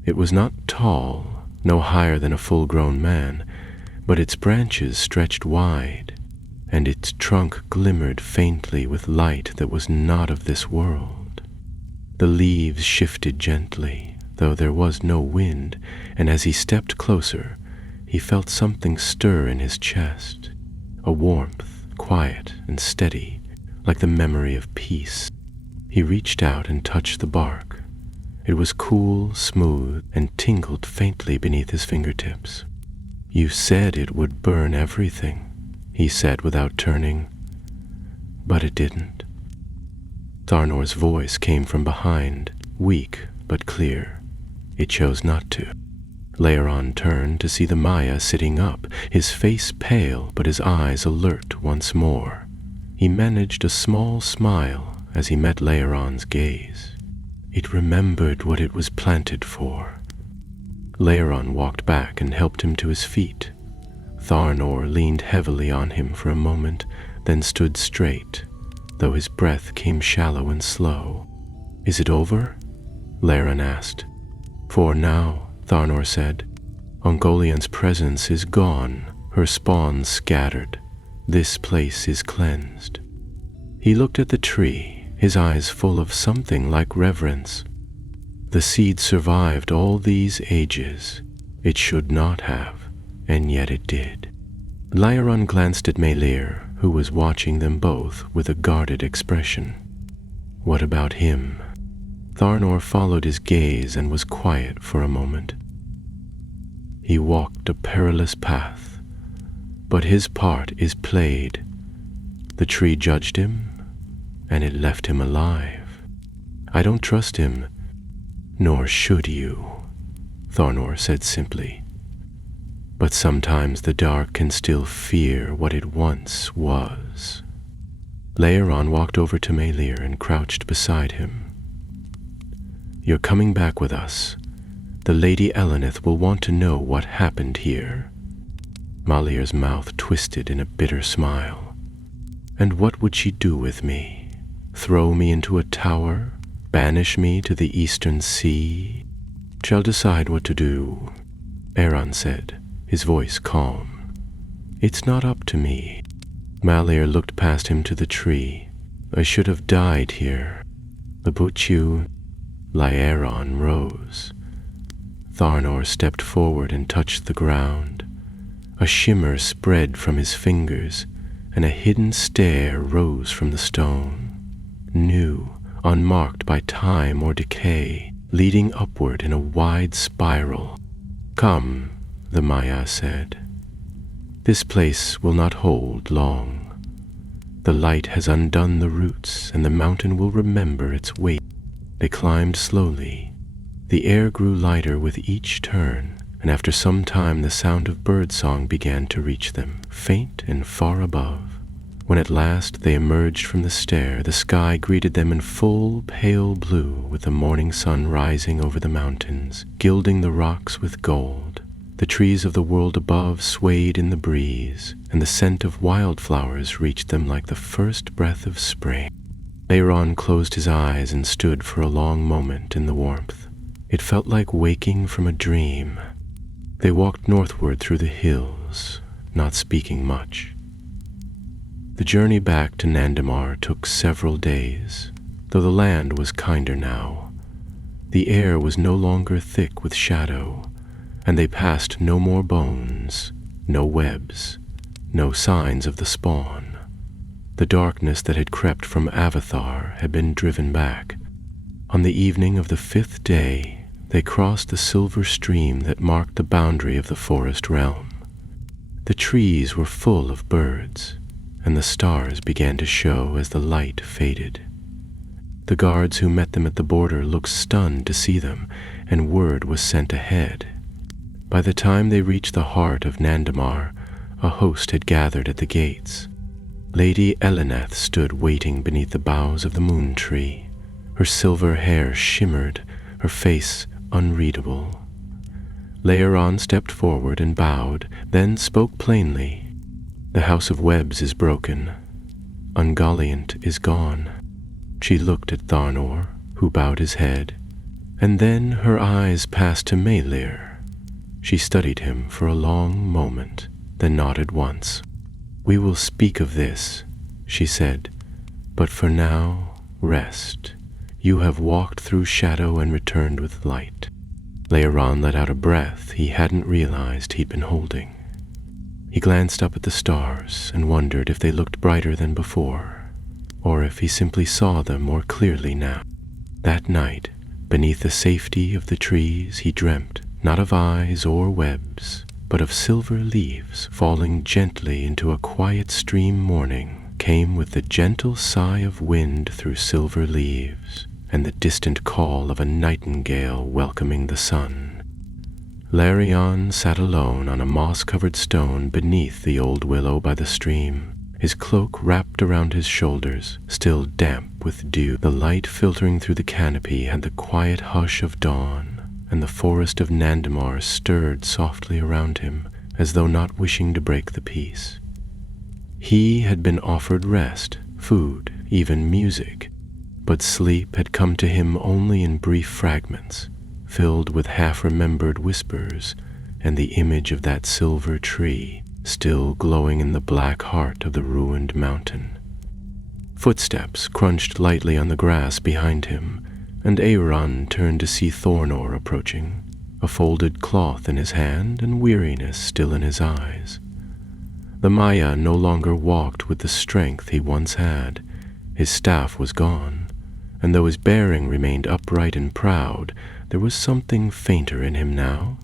It was not tall, no higher than a full-grown man, but its branches stretched wide, and its trunk glimmered faintly with light that was not of this world. The leaves shifted gently, though there was no wind, and as he stepped closer, he felt something stir in his chest, a warmth, quiet and steady, like the memory of peace. He reached out and touched the bark. It was cool, smooth, and tingled faintly beneath his fingertips. "You said it would burn everything," he said without turning. "But it didn't." Tharnor's voice came from behind, weak but clear. "It chose not to." Laeran turned to see the Maya sitting up, his face pale but his eyes alert once more. He managed a small smile as he met Laeran's gaze. It remembered what it was planted for. Laeran walked back and helped him to his feet. Tharnor leaned heavily on him for a moment, then stood straight, though his breath came shallow and slow. "Is it over?" Laeran asked. "For now," Tharnor said. "Ungoliant's presence is gone, her spawn scattered. This place is cleansed." He looked at the tree, his eyes full of something like reverence. The seed survived all these ages. It should not have, and yet it did. Laeran glanced at Maelir, who was watching them both with a guarded expression. "What about him?" Tharnor followed his gaze and was quiet for a moment. "He walked a perilous path, but his part is played. The tree judged him, and it left him alive. I don't trust him, nor should you," Tharnor said simply. "But sometimes the dark can still fear what it once was." Laeran walked over to Maelir and crouched beside him. "You're coming back with us. The Lady Elenith will want to know what happened here." Malir's mouth twisted in a bitter smile. "And what would she do with me? Throw me into a tower? Banish me to the eastern sea? Shall decide what to do," Aeron said, his voice calm. "It's not up to me." Malir looked past him to the tree. "I should have died here. But you..." Laeran rose. Tharnor stepped forward and touched the ground. A shimmer spread from his fingers, and a hidden stair rose from the stone, new, unmarked by time or decay, leading upward in a wide spiral. "Come," the Maya said. "This place will not hold long. The light has undone the roots, and the mountain will remember its weight." They climbed slowly. The air grew lighter with each turn, and after some time the sound of birdsong began to reach them, faint and far above. When at last they emerged from the stair, the sky greeted them in full pale blue, with the morning sun rising over the mountains, gilding the rocks with gold. The trees of the world above swayed in the breeze, and the scent of wildflowers reached them like the first breath of spring. Léron closed his eyes and stood for a long moment in the warmth. It felt like waking from a dream. They walked northward through the hills, not speaking much. The journey back to Nandamar took several days, though the land was kinder now. The air was no longer thick with shadow, and they passed no more bones, no webs, no signs of the spawn. The darkness that had crept from Avathar had been driven back. On the evening of the 5th day, they crossed the silver stream that marked the boundary of the forest realm. The trees were full of birds, and the stars began to show as the light faded. The guards who met them at the border looked stunned to see them, and word was sent ahead. By the time they reached the heart of Nandamar, a host had gathered at the gates. Lady Eleneth stood waiting beneath the boughs of the moon tree. Her silver hair shimmered, her face unreadable. Léron stepped forward and bowed, then spoke plainly. "The house of webs is broken. Ungoliant is gone." She looked at Tharnor, who bowed his head, and then her eyes passed to Meleir. She studied him for a long moment, then nodded once. "We will speak of this," she said, "but for now, rest. You have walked through shadow and returned with light." Léron let out a breath he hadn't realized he'd been holding. He glanced up at the stars and wondered if they looked brighter than before, or if he simply saw them more clearly now. That night, beneath the safety of the trees, he dreamt not of eyes or webs, but of silver leaves falling gently into a quiet stream. Morning came with the gentle sigh of wind through silver leaves, and the distant call of a nightingale welcoming the sun. Léron sat alone on a moss-covered stone beneath the old willow by the stream, his cloak wrapped around his shoulders, still damp with dew. The light filtering through the canopy had the quiet hush of dawn, and the forest of Nandamar stirred softly around him, as though not wishing to break the peace. He had been offered rest, food, even music, but sleep had come to him only in brief fragments, filled with half-remembered whispers and the image of that silver tree still glowing in the black heart of the ruined mountain. Footsteps crunched lightly on the grass behind him, and Éowyn turned to see Tharnor approaching, a folded cloth in his hand and weariness still in his eyes. The Maya no longer walked with the strength he once had. His staff was gone, and though his bearing remained upright and proud, there was something fainter in him now,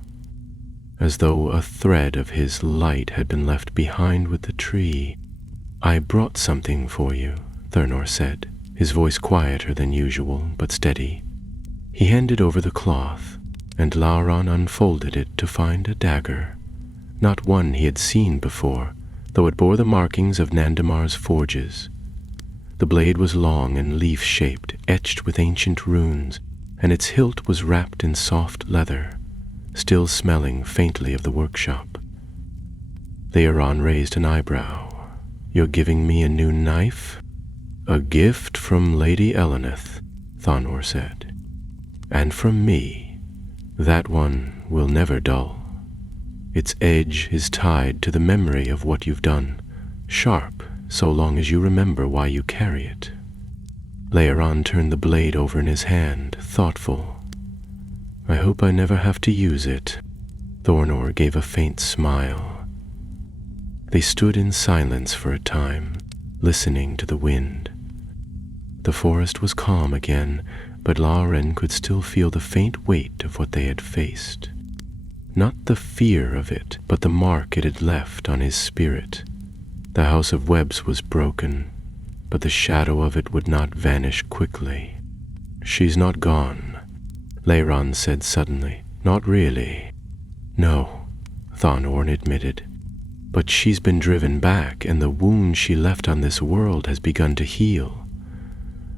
as though a thread of his light had been left behind with the tree. "I brought something for you," Tharnor said, his voice quieter than usual, but steady. He handed over the cloth, and Léron unfolded it to find a dagger, not one he had seen before, though it bore the markings of Nandamar's forges. The blade was long and leaf-shaped, etched with ancient runes, and its hilt was wrapped in soft leather, still smelling faintly of the workshop. Léron raised an eyebrow. "You're giving me a new knife?" "A gift from Lady Eleneth," Tharnor said. "And from me. That one will never dull. Its edge is tied to the memory of what you've done, sharp so long as you remember why you carry it." Léron turned the blade over in his hand, thoughtful. "I hope I never have to use it." Tharnor gave a faint smile. They stood in silence for a time, listening to the wind. The forest was calm again, but Léron could still feel the faint weight of what they had faced. Not the fear of it, but the mark it had left on his spirit. The house of webs was broken, but the shadow of it would not vanish quickly. "She's not gone," Léron said suddenly. "Not really." "No," Tharnor admitted. But she's been driven back, and the wound she left on this world has begun to heal.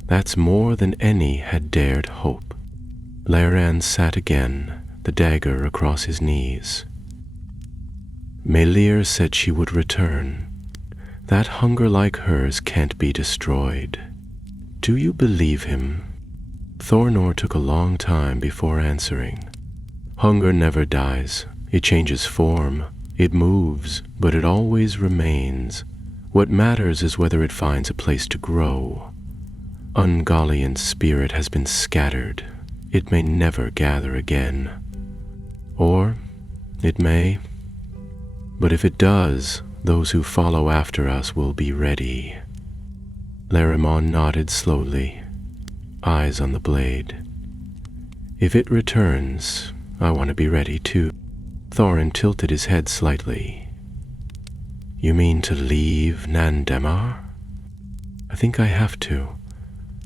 That's more than any had dared hope. Lairan sat again, the dagger across his knees. Meleer said she would return. That hunger like hers can't be destroyed. Do you believe him? Thornor took a long time before answering. Hunger never dies. It changes form. It moves, but it always remains. What matters is whether it finds a place to grow. Ungoliant's spirit has been scattered. It may never gather again. Or it may. But if it does, those who follow after us will be ready. Larimon nodded slowly, eyes on the blade. If it returns, I want to be ready too. Thorin tilted his head slightly. You mean to leave Nandemar? I think I have to.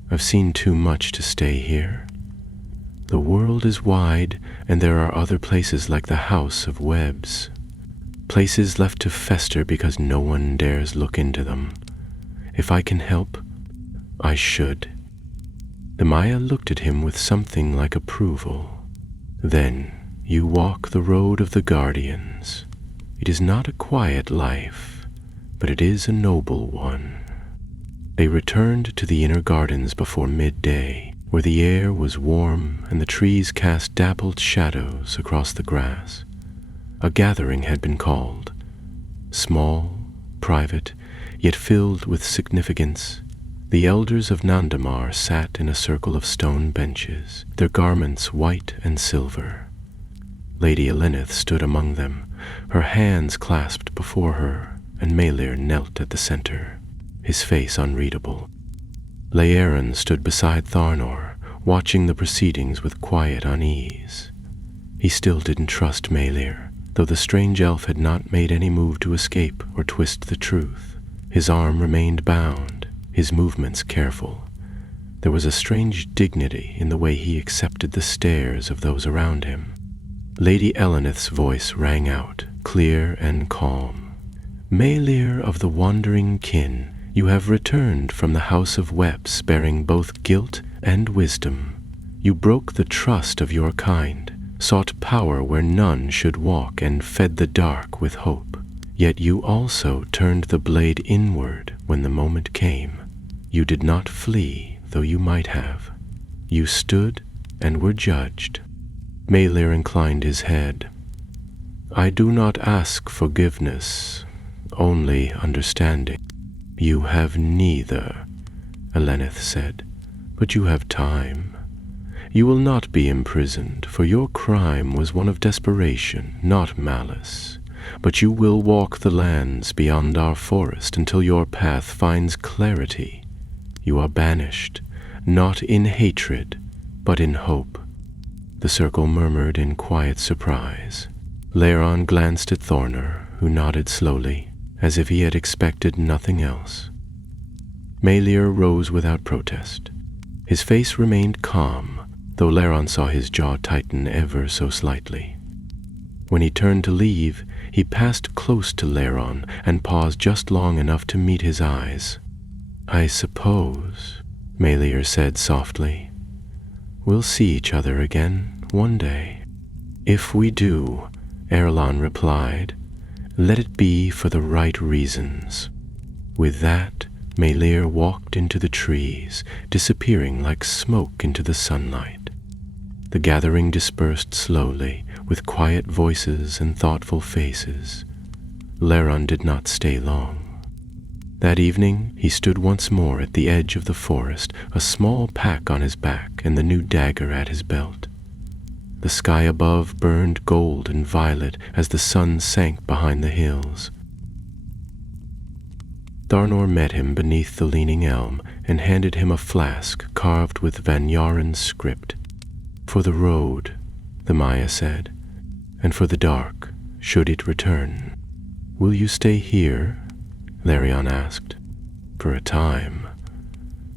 I've seen too much to stay here. The world is wide, and there are other places like the House of Webs. Places left to fester because no one dares look into them. If I can help, I should. The Maya looked at him with something like approval. Then you walk the road of the Guardians. It is not a quiet life, but it is a noble one. They returned to the inner gardens before midday, where the air was warm and the trees cast dappled shadows across the grass. A gathering had been called. Small, private, yet filled with significance. The elders of Nandemar sat in a circle of stone benches, their garments white and silver. Lady Elenith stood among them, her hands clasped before her, and Meleer knelt at the center, his face unreadable. Laeran stood beside Tharnor, watching the proceedings with quiet unease. He still didn't trust Meleer, though the strange elf had not made any move to escape or twist the truth. His arm remained bound, his movements careful. There was a strange dignity in the way he accepted the stares of those around him. Lady Elenith's voice rang out, clear and calm. Meleer of the Wandering Kin, you have returned from the House of Webs bearing both guilt and wisdom. You broke the trust of your kind, sought power where none should walk, and fed the dark with hope. Yet you also turned the blade inward when the moment came. You did not flee, though you might have. You stood and were judged. Meleer inclined his head. I do not ask forgiveness, only understanding. You have neither, Elenith said, but you have time. You will not be imprisoned, for your crime was one of desperation, not malice. But you will walk the lands beyond our forest until your path finds clarity. You are banished, not in hatred, but in hope. The circle murmured in quiet surprise. Laeran glanced at Thornor, who nodded slowly, as if he had expected nothing else. Meleer rose without protest. His face remained calm, though Laeran saw his jaw tighten ever so slightly. When he turned to leave, he passed close to Laeran and paused just long enough to meet his eyes. I suppose, Meleer said softly, we'll see each other again one day. If we do, Erlan replied, let it be for the right reasons. With that, Meleer walked into the trees, disappearing like smoke into the sunlight. The gathering dispersed slowly, with quiet voices and thoughtful faces. Laeran did not stay long. That evening, he stood once more at the edge of the forest, a small pack on his back and the new dagger at his belt. The sky above burned gold and violet as the sun sank behind the hills. Tharnor met him beneath the leaning elm and handed him a flask carved with Vanyarin's script. For the road, the Maya said, and for the dark, should it return. Will you stay here? Larion asked. For a time.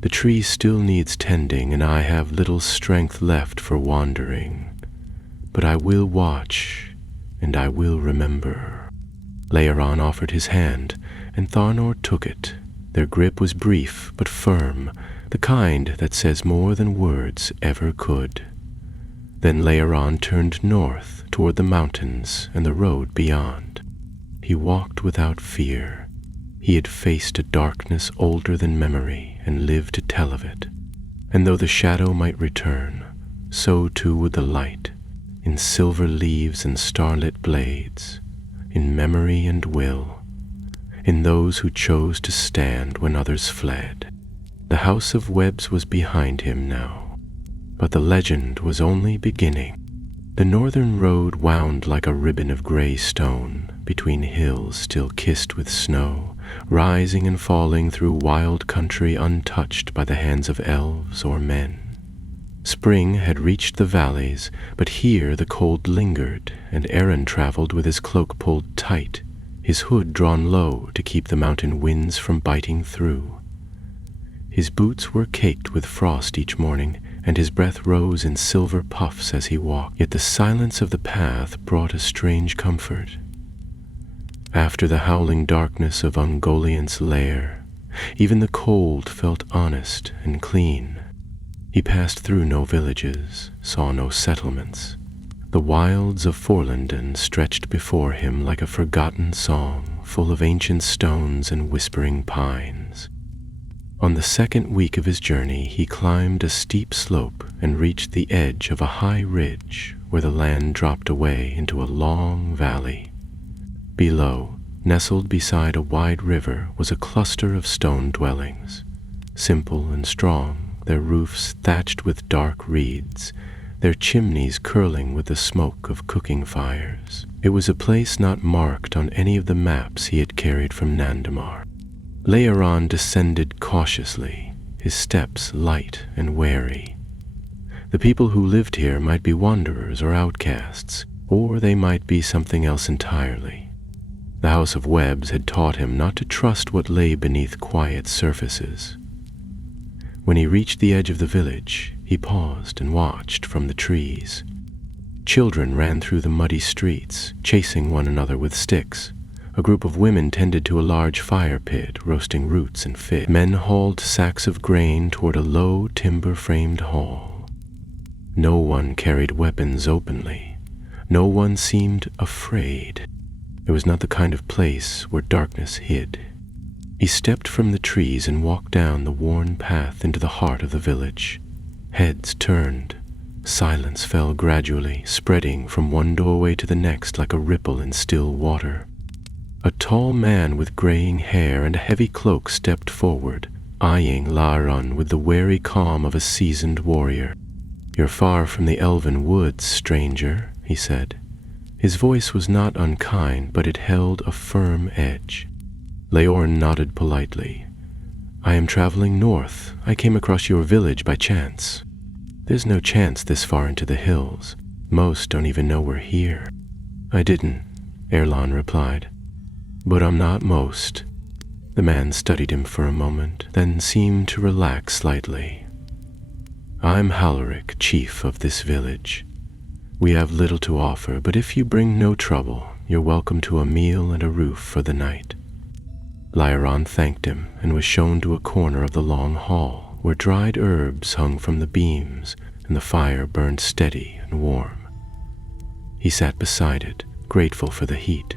The tree still needs tending, and I have little strength left for wandering. But I will watch, and I will remember. Laeron offered his hand, and Tharnor took it. Their grip was brief but firm, the kind that says more than words ever could. Then Laeron turned north toward the mountains and the road beyond. He walked without fear. He had faced a darkness older than memory and lived to tell of it. And though the shadow might return, so too would the light, in silver leaves and starlit blades, in memory and will, in those who chose to stand when others fled. The house of webs was behind him now, but the legend was only beginning. The northern road wound like a ribbon of gray stone between hills still kissed with snow, rising and falling through wild country untouched by the hands of elves or men. Spring had reached the valleys, but here the cold lingered, and Aaron traveled with his cloak pulled tight, his hood drawn low to keep the mountain winds from biting through. His boots were caked with frost each morning, and his breath rose in silver puffs as he walked, yet the silence of the path brought a strange comfort. After the howling darkness of Ungoliant's lair, even the cold felt honest and clean. He passed through no villages, saw no settlements. The wilds of Forlanden stretched before him like a forgotten song, full of ancient stones and whispering pines. On the second week of his journey, he climbed a steep slope and reached the edge of a high ridge where the land dropped away into a long valley. Below, nestled beside a wide river, was a cluster of stone dwellings, simple and strong, their roofs thatched with dark reeds, their chimneys curling with the smoke of cooking fires. It was a place not marked on any of the maps he had carried from Nandamar. Laeron descended cautiously, his steps light and wary. The people who lived here might be wanderers or outcasts, or they might be something else entirely. The House of Webs had taught him not to trust what lay beneath quiet surfaces. When he reached the edge of the village, he paused and watched from the trees. Children ran through the muddy streets, chasing one another with sticks. A group of women tended to a large fire pit, roasting roots and fish. Men hauled sacks of grain toward a low, timber-framed hall. No one carried weapons openly. No one seemed afraid. It was not the kind of place where darkness hid. He stepped from the trees and walked down the worn path into the heart of the village. Heads turned. Silence fell gradually, spreading from one doorway to the next like a ripple in still water. A tall man with graying hair and a heavy cloak stepped forward, eyeing Laeron with the wary calm of a seasoned warrior. "You're far from the elven woods, stranger," he said. His voice was not unkind, but it held a firm edge. Laeron nodded politely. "I am traveling north. I came across your village by chance." "There's no chance this far into the hills. Most don't even know we're here." "I didn't," Erlon replied. "But I'm not most." The man studied him for a moment, then seemed to relax slightly. "I'm Halaric, chief of this village. We have little to offer, but if you bring no trouble, you're welcome to a meal and a roof for the night." Laeron thanked him and was shown to a corner of the long hall where dried herbs hung from the beams and the fire burned steady and warm. He sat beside it, grateful for the heat.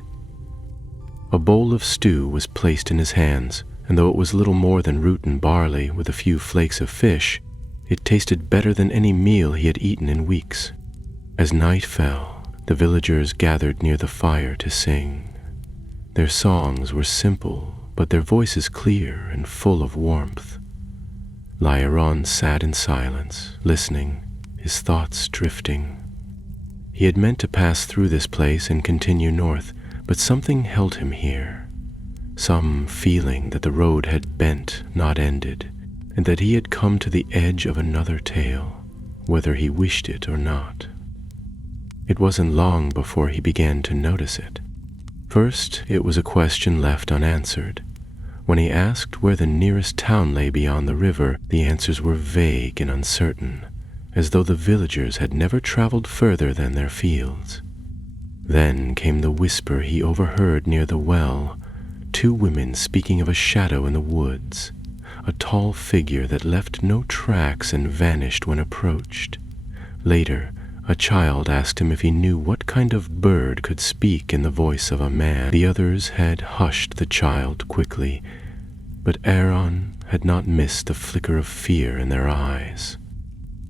A bowl of stew was placed in his hands, and though it was little more than root and barley with a few flakes of fish, it tasted better than any meal he had eaten in weeks. As night fell, the villagers gathered near the fire to sing. Their songs were simple, but their voices clear and full of warmth. Laeron sat in silence, listening, his thoughts drifting. He had meant to pass through this place and continue north, but something held him here. Some feeling that the road had bent, not ended, and that he had come to the edge of another tale, whether he wished it or not. It wasn't long before he began to notice it. First, it was a question left unanswered. When he asked where the nearest town lay beyond the river, the answers were vague and uncertain, as though the villagers had never traveled further than their fields. Then came the whisper he overheard near the well, two women speaking of a shadow in the woods, a tall figure that left no tracks and vanished when approached. Later, a child asked him if he knew what kind of bird could speak in the voice of a man. The others had hushed the child quickly, but Aaron had not missed the flicker of fear in their eyes.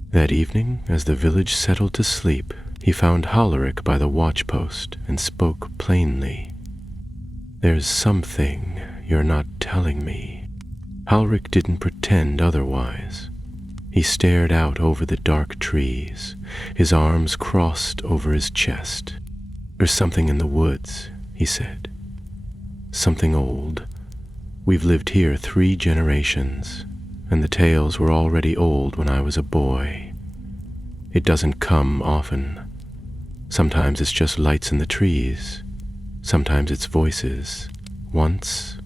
That evening, as the village settled to sleep, he found Halaric by the watchpost and spoke plainly. "There's something you're not telling me." Halaric didn't pretend otherwise. He stared out over the dark trees, his arms crossed over his chest. "There's something in the woods," he said. "Something old. We've lived here 3 generations, and the tales were already old when I was a boy. It doesn't come often. Sometimes it's just lights in the trees. Sometimes it's voices. Once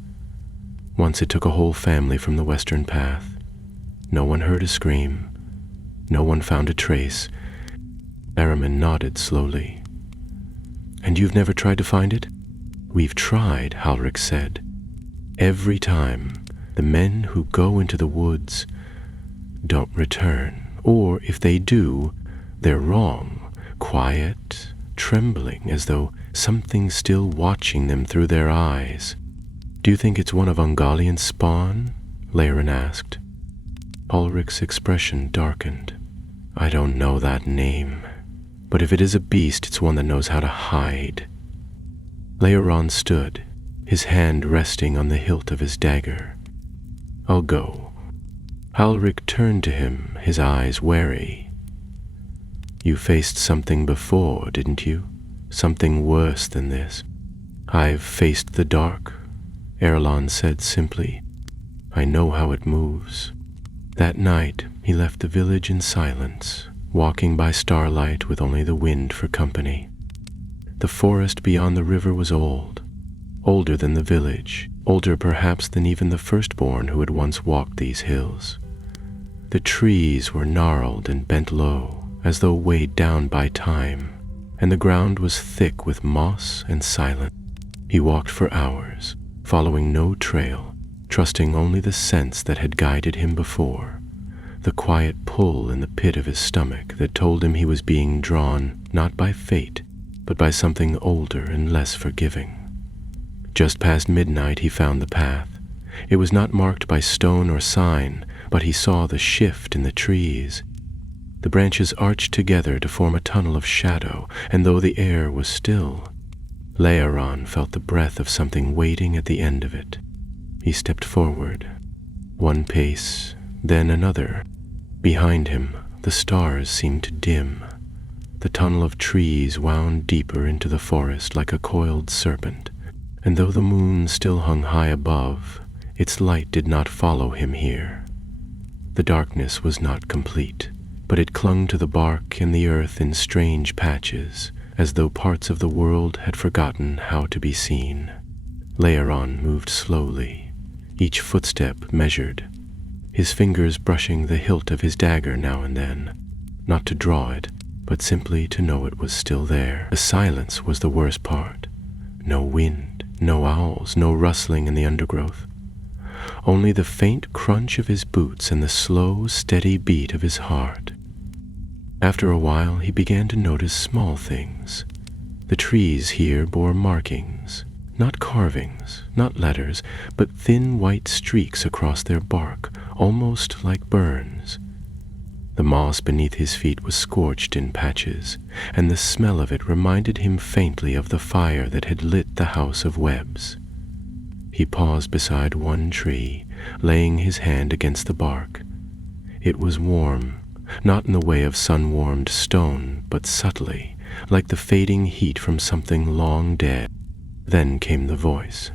it took a whole family from the western path. No one heard a scream. No one found a trace." Araman nodded slowly. "And you've never tried to find it?" "We've tried," Halric said. "Every time, the men who go into the woods don't return. Or if they do, they're wrong, quiet, trembling, as though something's still watching them through their eyes." "Do you think it's one of Ungoliant's spawn?" Laren asked. Ulrich's expression darkened. "I don't know that name, but if it is a beast, it's one that knows how to hide." Laeron stood, his hand resting on the hilt of his dagger. "I'll go." Halric turned to him, his eyes wary. "You faced something before, didn't you? Something worse than this." "I've faced the dark," Erlon said simply. "I know how it moves." That night, he left the village in silence, walking by starlight with only the wind for company. The forest beyond the river was old, older than the village, older perhaps than even the firstborn who had once walked these hills. The trees were gnarled and bent low, as though weighed down by time, and the ground was thick with moss and silence. He walked for hours, following no trail, trusting only the sense that had guided him before, the quiet pull in the pit of his stomach that told him he was being drawn not by fate, but by something older and less forgiving. Just past midnight he found the path. It was not marked by stone or sign, but he saw the shift in the trees. The branches arched together to form a tunnel of shadow, and though the air was still, Laeron felt the breath of something waiting at the end of it. He stepped forward, one pace, then another. Behind him, the stars seemed to dim. The tunnel of trees wound deeper into the forest like a coiled serpent, and though the moon still hung high above, its light did not follow him here. The darkness was not complete, but it clung to the bark and the earth in strange patches, as though parts of the world had forgotten how to be seen. Laeron moved slowly, each footstep measured, his fingers brushing the hilt of his dagger now and then, not to draw it, but simply to know it was still there. The silence was the worst part. No wind, no owls, no rustling in the undergrowth. Only the faint crunch of his boots and the slow, steady beat of his heart. After a while, he began to notice small things. The trees here bore markings, not carvings, not letters, but thin white streaks across their bark, almost like burns. The moss beneath his feet was scorched in patches, and the smell of it reminded him faintly of the fire that had lit the house of webs. He paused beside one tree, laying his hand against the bark. It was warm, not in the way of sun-warmed stone, but subtly, like the fading heat from something long dead. Then came the voice.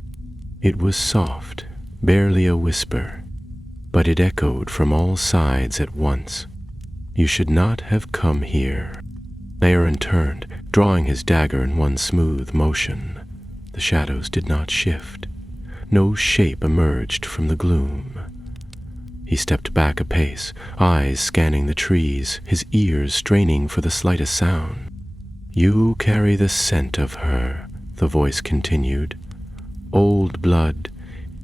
It was soft, barely a whisper, but it echoed from all sides at once. "You should not have come here." Laeron turned, drawing his dagger in one smooth motion. The shadows did not shift. No shape emerged from the gloom. He stepped back a pace, eyes scanning the trees, his ears straining for the slightest sound. You carry the scent of her, the voice continued. Old blood,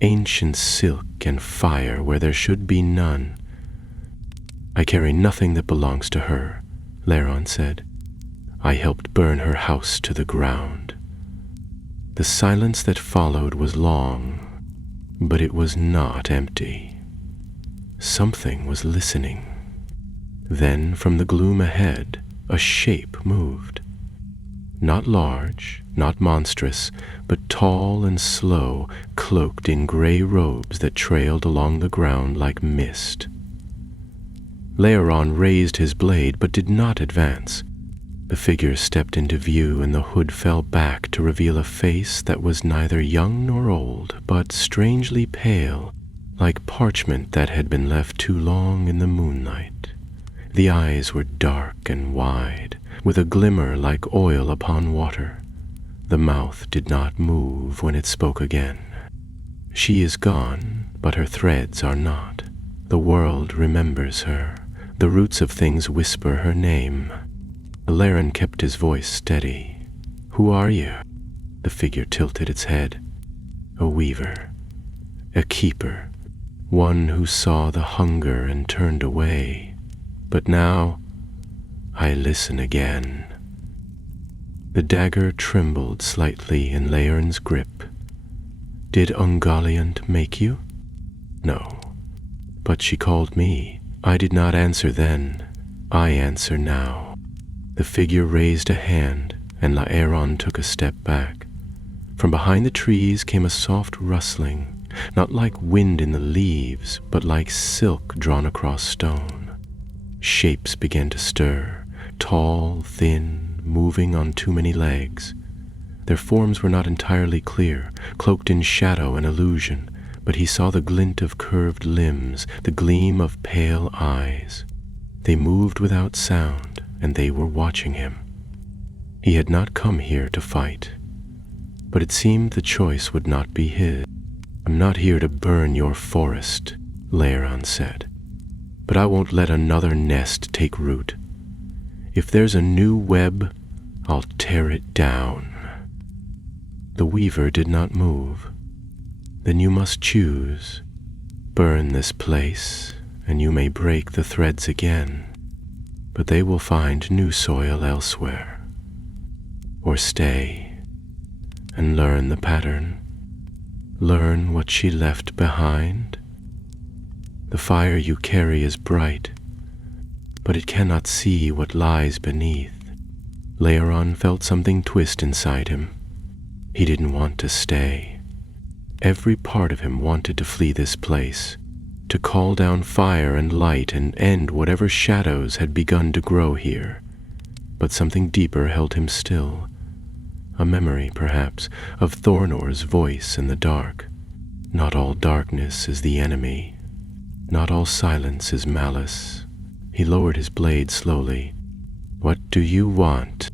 ancient silk and fire where there should be none. I carry nothing that belongs to her, Laron said. I helped burn her house to the ground. The silence that followed was long, but it was not empty. Something was listening. Then from the gloom ahead, a shape moved. Not large, not monstrous, but tall and slow, cloaked in gray robes that trailed along the ground like mist. Laron raised his blade but did not advance. The figure stepped into view and the hood fell back to reveal a face that was neither young nor old, but strangely pale, like parchment that had been left too long in the moonlight. The eyes were dark and wide, with a glimmer like oil upon water. The mouth did not move when it spoke again. She is gone, but her threads are not. The world remembers her. The roots of things whisper her name. Laron kept his voice steady. Who are you? The figure tilted its head. A weaver. A keeper. One who saw the hunger and turned away. But now, I listen again. The dagger trembled slightly in Laron's grip. Did Ungoliant make you? No. But she called me. I did not answer then. I answer now. The figure raised a hand, and Laron took a step back. From behind the trees came a soft rustling, not like wind in the leaves, but like silk drawn across stone. Shapes began to stir, tall, thin, moving on too many legs. Their forms were not entirely clear, cloaked in shadow and illusion, but he saw the glint of curved limbs, the gleam of pale eyes. They moved without sound, and they were watching him. He had not come here to fight, but it seemed the choice would not be his. I'm not here to burn your forest, Laron said, but I won't let another nest take root. If there's a new web, I'll tear it down. The weaver did not move. Then you must choose. Burn this place, and you may break the threads again, but they will find new soil elsewhere. Or stay, and learn the pattern. Learn what she left behind. The fire you carry is bright, but it cannot see what lies beneath. Laron felt something twist inside him. He didn't want to stay. Every part of him wanted to flee this place, to call down fire and light and end whatever shadows had begun to grow here. But something deeper held him still. A memory, perhaps, of Thornor's voice in the dark. Not all darkness is the enemy. Not all silence is malice. He lowered his blade slowly. What do you want?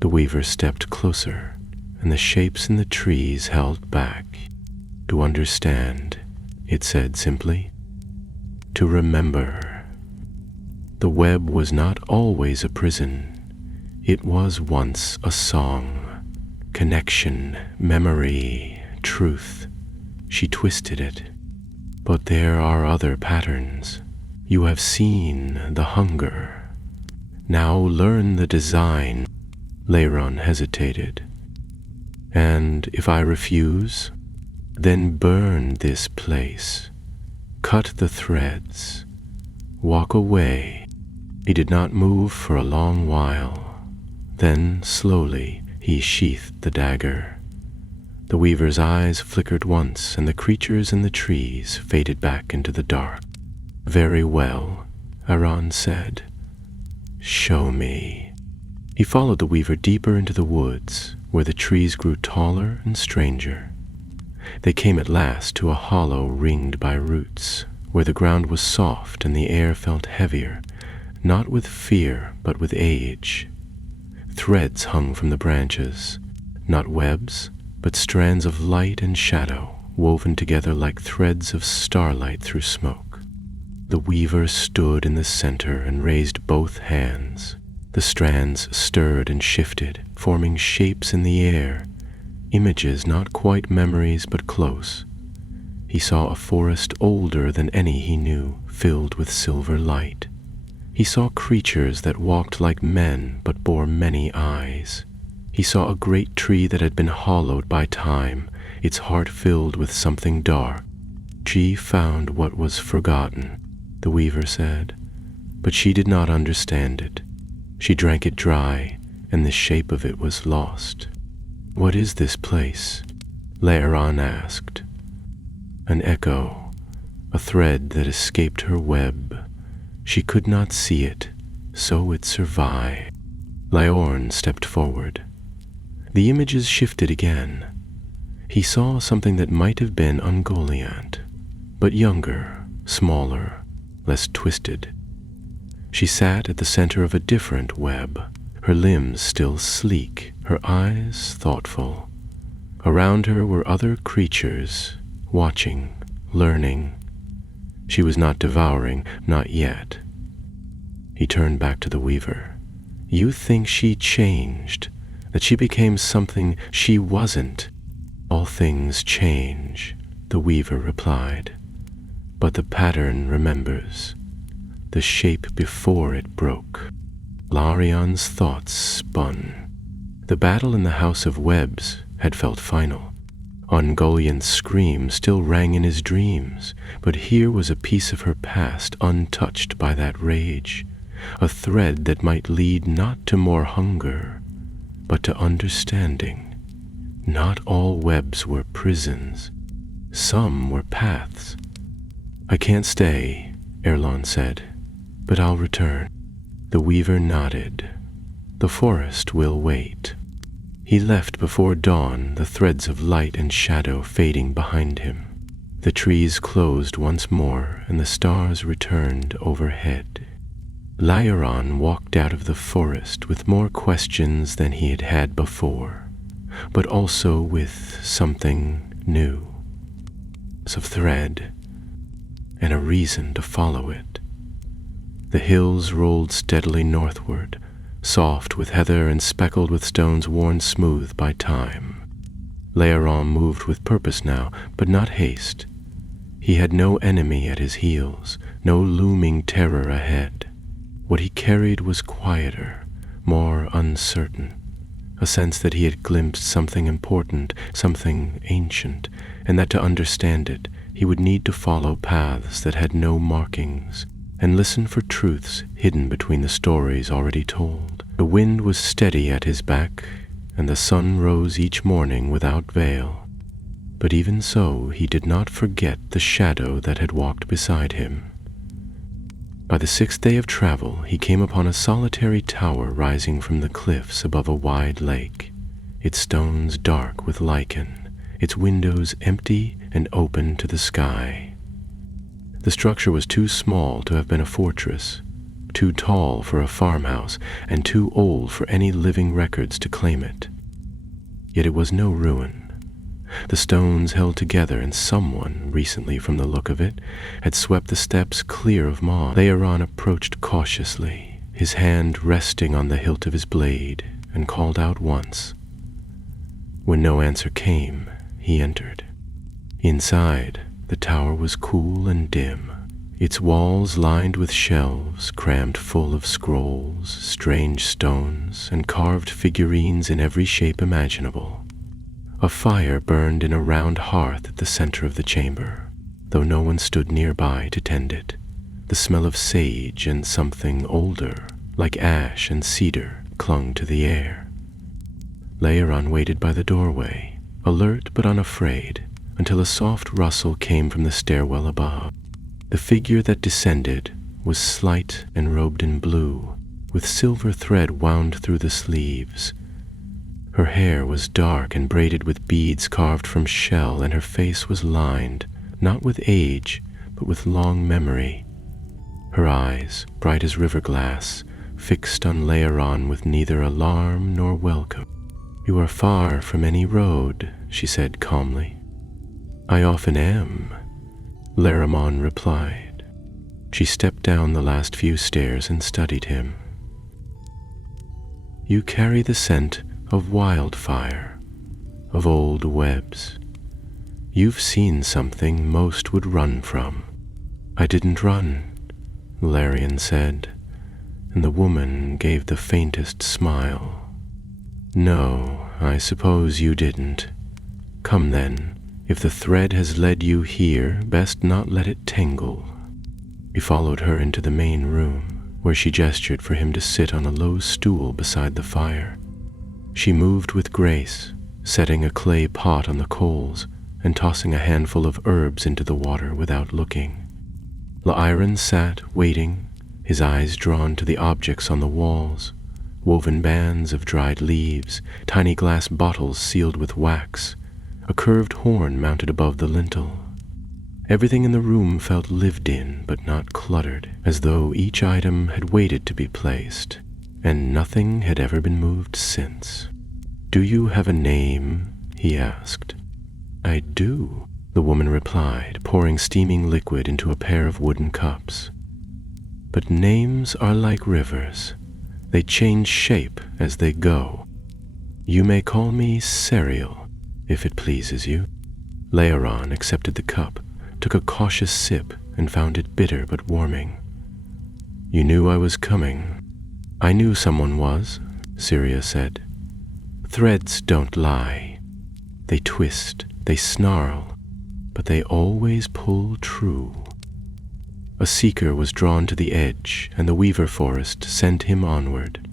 The weaver stepped closer, and the shapes in the trees held back. To understand, it said simply. To remember. The web was not always a prison. It was once a song. Connection, memory, truth. She twisted it. But there are other patterns. You have seen the hunger. Now learn the design. Laron hesitated. And if I refuse, then burn this place. Cut the threads. Walk away. He did not move for a long while. Then, slowly, he sheathed the dagger. The weaver's eyes flickered once, and the creatures in the trees faded back into the dark. Very well, Aran said. Show me. He followed the weaver deeper into the woods, where the trees grew taller and stranger. They came at last to a hollow ringed by roots, where the ground was soft and the air felt heavier, not with fear, but with age. Threads hung from the branches, not webs, but strands of light and shadow, woven together like threads of starlight through smoke. The weaver stood in the center and raised both hands. The strands stirred and shifted, forming shapes in the air, images not quite memories but close. He saw a forest older than any he knew, filled with silver light. He saw creatures that walked like men but bore many eyes. He saw a great tree that had been hollowed by time, its heart filled with something dark. She found what was forgotten, the weaver said, but she did not understand it. She drank it dry, and the shape of it was lost. "What is this place?" Laeron asked. An echo, a thread that escaped her web. She could not see it, so it survived. Laorn stepped forward. The images shifted again. He saw something that might have been Ungoliant, but younger, smaller, less twisted. She sat at the center of a different web, her limbs still sleek, her eyes thoughtful. Around her were other creatures, watching, learning. She was not devouring, not yet. He turned back to the weaver. "You think she changed, that she became something she wasn't." "All things change," the weaver replied, "but the pattern remembers, the shape before it broke." Larion's thoughts spun. The battle in the House of Webs had felt final. Ungoliant's scream still rang in his dreams, but here was a piece of her past untouched by that rage, a thread that might lead not to more hunger, but to understanding. Not all webs were prisons. Some were paths. "I can't stay," Erlon said, "but I'll return." The weaver nodded. "The forest will wait." He left before dawn, the threads of light and shadow fading behind him. The trees closed once more, and the stars returned overhead. Laeron walked out of the forest with more questions than he had had before, but also with something new. Of thread, and a reason to follow it. The hills rolled steadily northward, soft with heather and speckled with stones worn smooth by time. Laeron moved with purpose now, but not haste. He had no enemy at his heels, no looming terror ahead. What he carried was quieter, more uncertain, a sense that he had glimpsed something important, something ancient, and that to understand it, he would need to follow paths that had no markings, and listen for truths hidden between the stories already told. The wind was steady at his back, and the sun rose each morning without veil. But even so, he did not forget the shadow that had walked beside him. By the 6th day of travel, he came upon a solitary tower rising from the cliffs above a wide lake, its stones dark with lichen, its windows empty and open to the sky. The structure was too small to have been a fortress, too tall for a farmhouse, and too old for any living records to claim it. Yet it was no ruin. The stones held together, and someone, recently from the look of it, had swept the steps clear of moss. Laeron approached cautiously, his hand resting on the hilt of his blade, and called out once. When no answer came, he entered. Inside, the tower was cool and dim, its walls lined with shelves crammed full of scrolls, strange stones, and carved figurines in every shape imaginable. A fire burned in a round hearth at the center of the chamber, though no one stood nearby to tend it. The smell of sage and something older, like ash and cedar, clung to the air. Laeron waited by the doorway, alert but unafraid, until a soft rustle came from the stairwell above. The figure that descended was slight and robed in blue, with silver thread wound through the sleeves. Her hair was dark and braided with beads carved from shell, and her face was lined, not with age, but with long memory. Her eyes, bright as river glass, fixed on Laeron with neither alarm nor welcome. "You are far from any road," she said calmly. "I often am," Laeron replied. She stepped down the last few stairs and studied him. You carry the scent of wildfire, of old webs. You've seen something most would run from." "I didn't run," Larian said, and the woman gave the faintest smile. "No, I suppose you didn't. Come then, if the thread has led you here, best not let it tangle." He followed her into the main room, where she gestured for him to sit on a low stool beside the fire. She moved with grace, setting a clay pot on the coals and tossing a handful of herbs into the water without looking. La'iron sat, waiting, his eyes drawn to the objects on the walls, woven bands of dried leaves, tiny glass bottles sealed with wax, a curved horn mounted above the lintel. Everything in the room felt lived in but not cluttered, as though each item had waited to be placed, and nothing had ever been moved since. "Do you have a name?" he asked. "I do," the woman replied, pouring steaming liquid into a pair of wooden cups. "But names are like rivers. They change shape as they go. You may call me Serial, if it pleases you." Laeron accepted the cup, took a cautious sip, and found it bitter but warming. "You knew I was coming." "I knew someone was," Syria said. "Threads don't lie. They twist, they snarl, but they always pull true." A seeker was drawn to the edge, and the weaver forest sent him onward.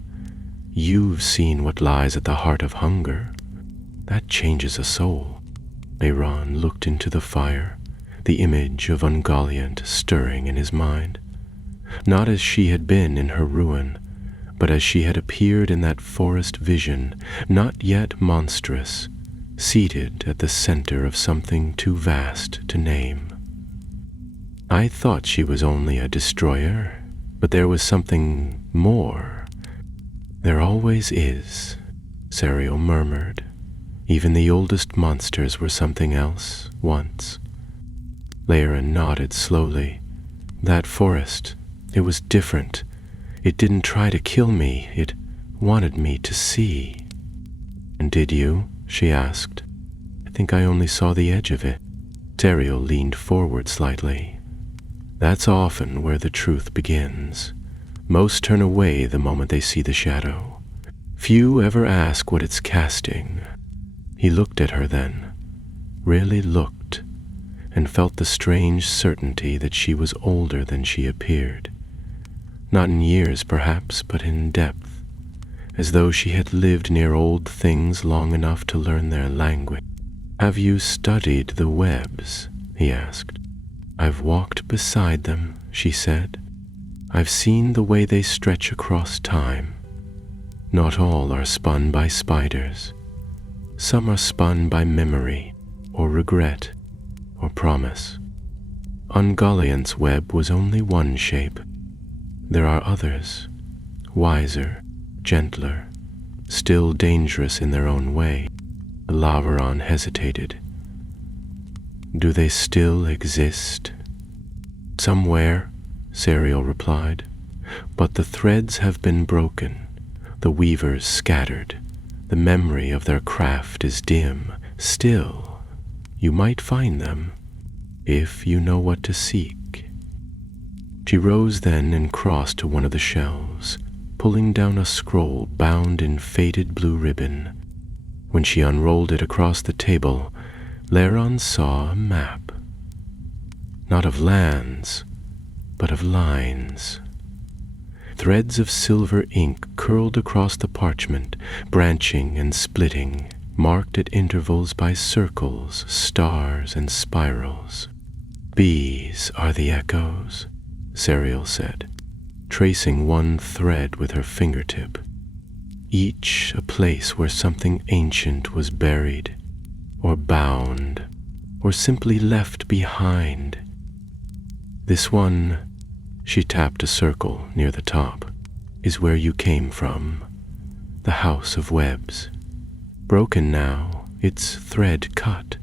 "You've seen what lies at the heart of hunger. That changes a soul." Laeron looked into the fire, the image of Ungoliant stirring in his mind. Not as she had been in her ruin, but as she had appeared in that forest vision, not yet monstrous, seated at the center of something too vast to name. "I thought she was only a destroyer, but there was something more." "There always is," Serial murmured. "Even the oldest monsters were something else once." Laeron nodded slowly. "That forest, it was different. It didn't try to kill me, it wanted me to see." "And did you?" she asked. "I think I only saw the edge of it." Serial leaned forward slightly. "That's often where the truth begins. Most turn away the moment they see the shadow. Few ever ask what it's casting." He looked at her then, really looked, and felt the strange certainty that she was older than she appeared. Not in years, perhaps, but in depth, as though she had lived near old things long enough to learn their language. "Have you studied the webs?" he asked. "I've walked beside them," she said. "I've seen the way they stretch across time. Not all are spun by spiders. Some are spun by memory, or regret, or promise. Ungoliant's web was only one shape. There are others, wiser, gentler, still dangerous in their own way." Laveron hesitated. "Do they still exist?" "Somewhere," Serial replied, "but the threads have been broken, the weavers scattered. The memory of their craft is dim. Still, you might find them, if you know what to seek." She rose then and crossed to one of the shelves, pulling down a scroll bound in faded blue ribbon. When she unrolled it across the table, Laeron saw a map. Not of lands, but of lines. Threads of silver ink curled across the parchment, branching and splitting, marked at intervals by circles, stars, and spirals. "Bees are the echoes," Serial said, tracing one thread with her fingertip. "Each a place where something ancient was buried, or bound, or simply left behind. This one," she tapped a circle near the top, "is where you came from, the House of Webs. Broken now, its thread cut,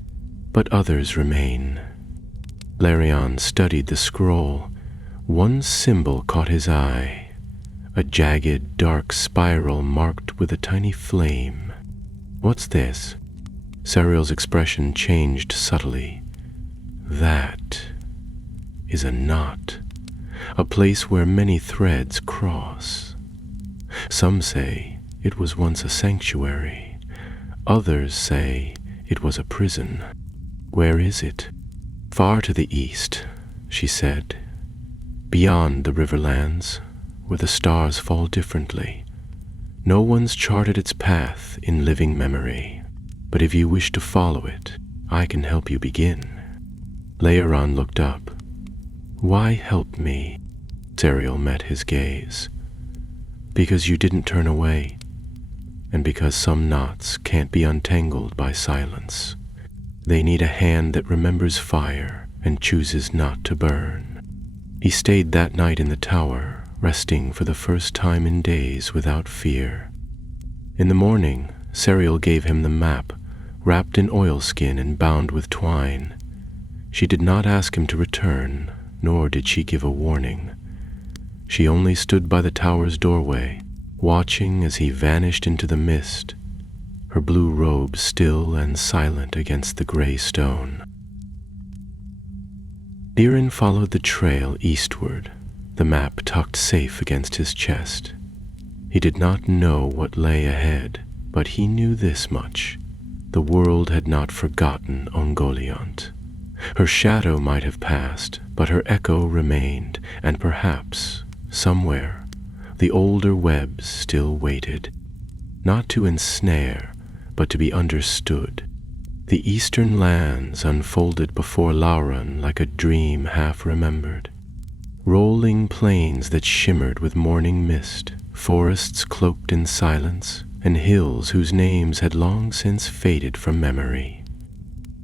but others remain." Larion studied the scroll. One symbol caught his eye, a jagged, dark spiral marked with a tiny flame. "What's this?" Sariel's expression changed subtly. "That is a knot, a place where many threads cross. Some say it was once a sanctuary. Others say it was a prison. Where is it?" "Far to the east," she said, "beyond the riverlands, where the stars fall differently. No one's charted its path in living memory, but if you wish to follow it, I can help you begin." Leoran looked up. "Why help me?" Sariel met his gaze. "Because you didn't turn away, and because some knots can't be untangled by silence. They need a hand that remembers fire and chooses not to burn." He stayed that night in the tower, resting for the first time in days without fear. In the morning, Sariel gave him the map, wrapped in oilskin and bound with twine. She did not ask him to return, nor did she give a warning. She only stood by the tower's doorway, watching as he vanished into the mist, her blue robe still and silent against the gray stone. Lirin followed the trail eastward, the map tucked safe against his chest. He did not know what lay ahead, but he knew this much: the world had not forgotten Ungoliant. Her shadow might have passed, but her echo remained, and perhaps, somewhere, the older webs still waited, not to ensnare, but to be understood. The eastern lands unfolded before Lauren like a dream half-remembered. Rolling plains that shimmered with morning mist, forests cloaked in silence, and hills whose names had long since faded from memory.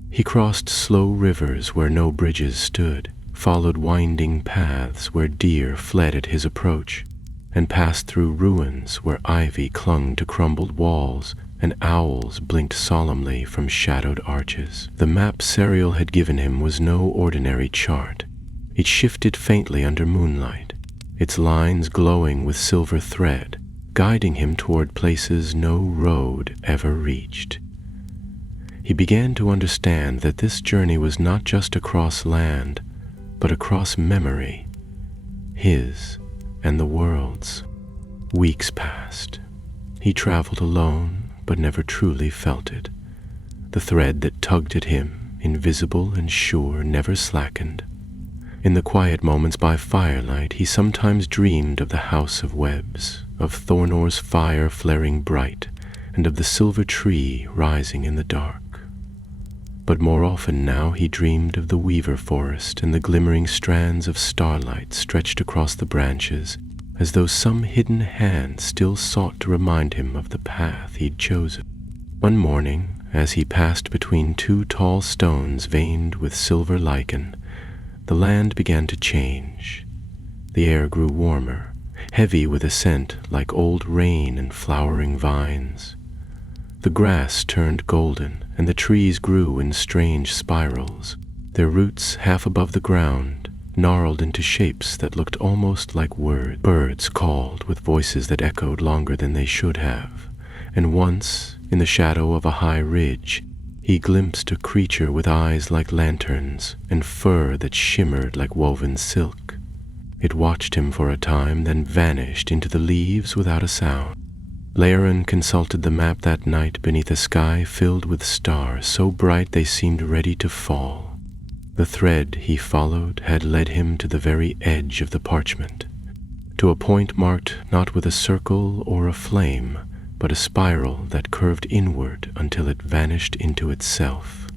He crossed slow rivers where no bridges stood, followed winding paths where deer fled at his approach, and passed through ruins where ivy clung to crumbled walls and owls blinked solemnly from shadowed arches. The map Sariel had given him was no ordinary chart. It shifted faintly under moonlight, its lines glowing with silver thread, guiding him toward places no road ever reached. He began to understand that this journey was not just across land, but across memory, his and the world's. Weeks passed. He traveled alone, but never truly felt it. The thread that tugged at him, invisible and sure, never slackened. In the quiet moments by firelight, he sometimes dreamed of the house of webs, of Thornor's fire flaring bright, and of the silver tree rising in the dark. But more often now he dreamed of the weaver forest and the glimmering strands of starlight stretched across the branches, as though some hidden hand still sought to remind him of the path he'd chosen. One morning, as he passed between two tall stones veined with silver lichen, the land began to change. The air grew warmer, heavy with a scent like old rain and flowering vines. The grass turned golden, and the trees grew in strange spirals, their roots half above the ground, gnarled into shapes that looked almost like words. Birds called with voices that echoed longer than they should have, and once, in the shadow of a high ridge, he glimpsed a creature with eyes like lanterns and fur that shimmered like woven silk. It watched him for a time, then vanished into the leaves without a sound. Leoran consulted the map that night beneath a sky filled with stars so bright they seemed ready to fall. The thread he followed had led him to the very edge of the parchment, to a point marked not with a circle or a flame, but a spiral that curved inward until it vanished into itself.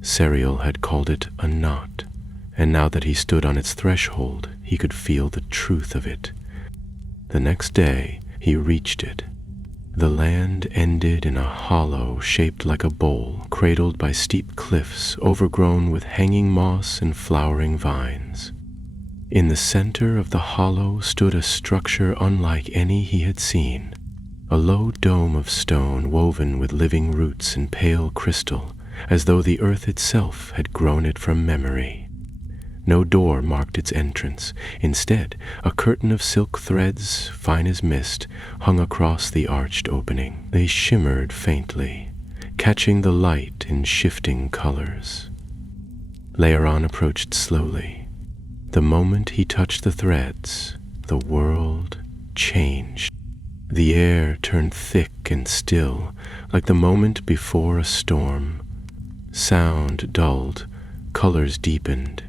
Sariel had called it a knot, and now that he stood on its threshold, he could feel the truth of it. The next day, he reached it. The land ended in a hollow shaped like a bowl, cradled by steep cliffs overgrown with hanging moss and flowering vines. In the center of the hollow stood a structure unlike any he had seen, a low dome of stone woven with living roots and pale crystal, as though the earth itself had grown it from memory. No door marked its entrance. Instead, a curtain of silk threads, fine as mist, hung across the arched opening. They shimmered faintly, catching the light in shifting colors. Laeron approached slowly. The moment he touched the threads, the world changed. The air turned thick and still, like the moment before a storm. Sound dulled, colors deepened,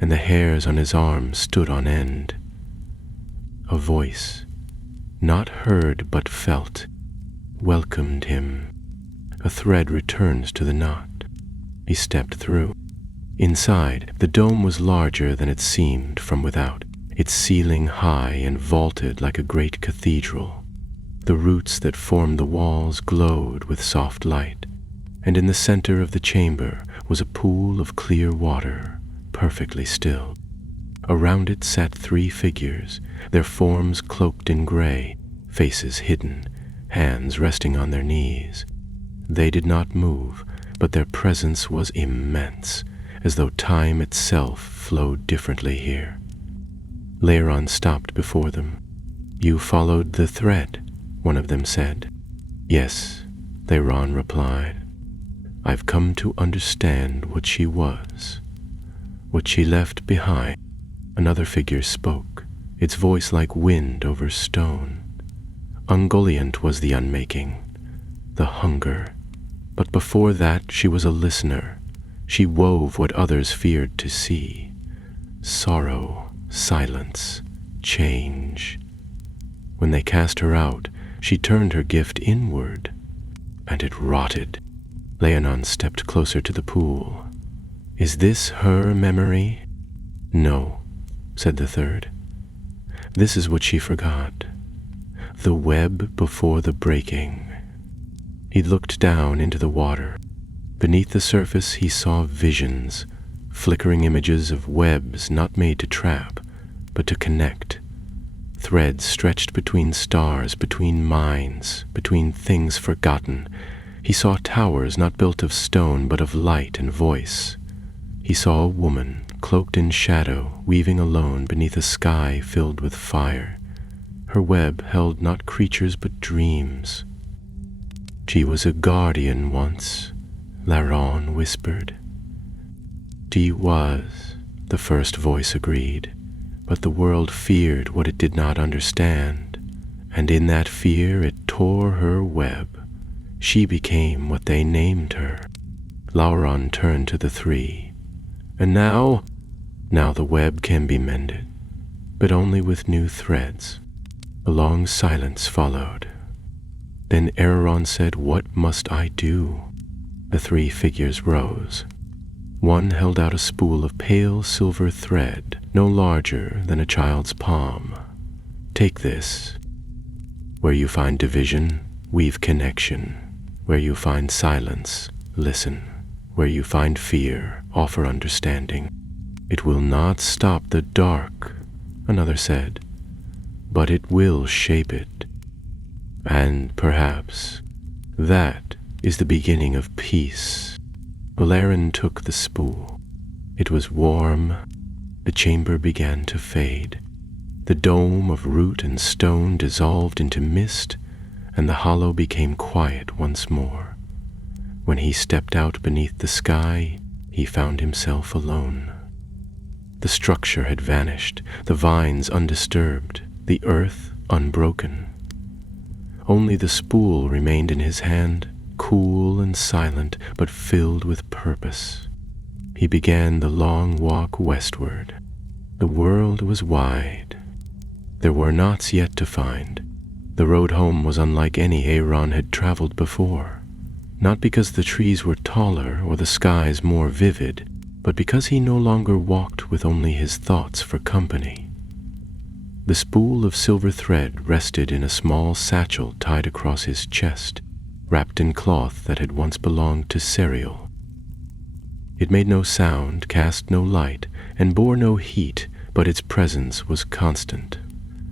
and the hairs on his arms stood on end. A voice, not heard but felt, welcomed him. A thread returned to the knot. He stepped through. Inside, the dome was larger than it seemed from without, its ceiling high and vaulted like a great cathedral. The roots that formed the walls glowed with soft light, and in the center of the chamber was a pool of clear water, perfectly still. Around it sat 3 figures, their forms cloaked in gray, faces hidden, hands resting on their knees. They did not move, but their presence was immense, as though time itself flowed differently here. Laeron stopped before them. "You followed the thread," one of them said. "Yes," Laeron replied. "I've come to understand what she was, what she left behind." Another figure spoke, its voice like wind over stone. Ungoliant was the unmaking, the hunger. But before that she was a listener. She wove what others feared to see. Sorrow, silence, change. When they cast her out, she turned her gift inward, and it rotted. Leonon stepped closer to the pool. "Is this her memory?" "No," said the third. "This is what she forgot. The web before the breaking." He looked down into the water. Beneath the surface he saw visions, flickering images of webs not made to trap, but to connect. Threads stretched between stars, between minds, between things forgotten. He saw towers not built of stone, but of light and voice. He saw a woman, cloaked in shadow, weaving alone beneath a sky filled with fire. Her web held not creatures but dreams. "She was a guardian once," Laeron whispered. "She was," the first voice agreed, "but the world feared what it did not understand, and in that fear it tore her web. She became what they named her." Laeron turned to the 3. "And now the web can be mended, but only with new threads." A long silence followed. Then Araron said, "What must I do?" The 3 figures rose. One held out a spool of pale silver thread, no larger than a child's palm. "Take this. Where you find division, weave connection. Where you find silence, listen. Where you find fear, offer understanding. It will not stop the dark," another said, "but it will shape it. And perhaps that is the beginning of peace." Valerian took the spool. It was warm. The chamber began to fade. The dome of root and stone dissolved into mist, and the hollow became quiet once more. When he stepped out beneath the sky, he found himself alone. The structure had vanished, the vines undisturbed, the earth unbroken. Only the spool remained in his hand, cool and silent, but filled with purpose. He began the long walk westward. The world was wide. There were knots yet to find. The road home was unlike any Aeron had traveled before, not because the trees were taller or the skies more vivid, but because he no longer walked with only his thoughts for company. The spool of silver thread rested in a small satchel tied across his chest, wrapped in cloth that had once belonged to Serial. It made no sound, cast no light, and bore no heat, but its presence was constant,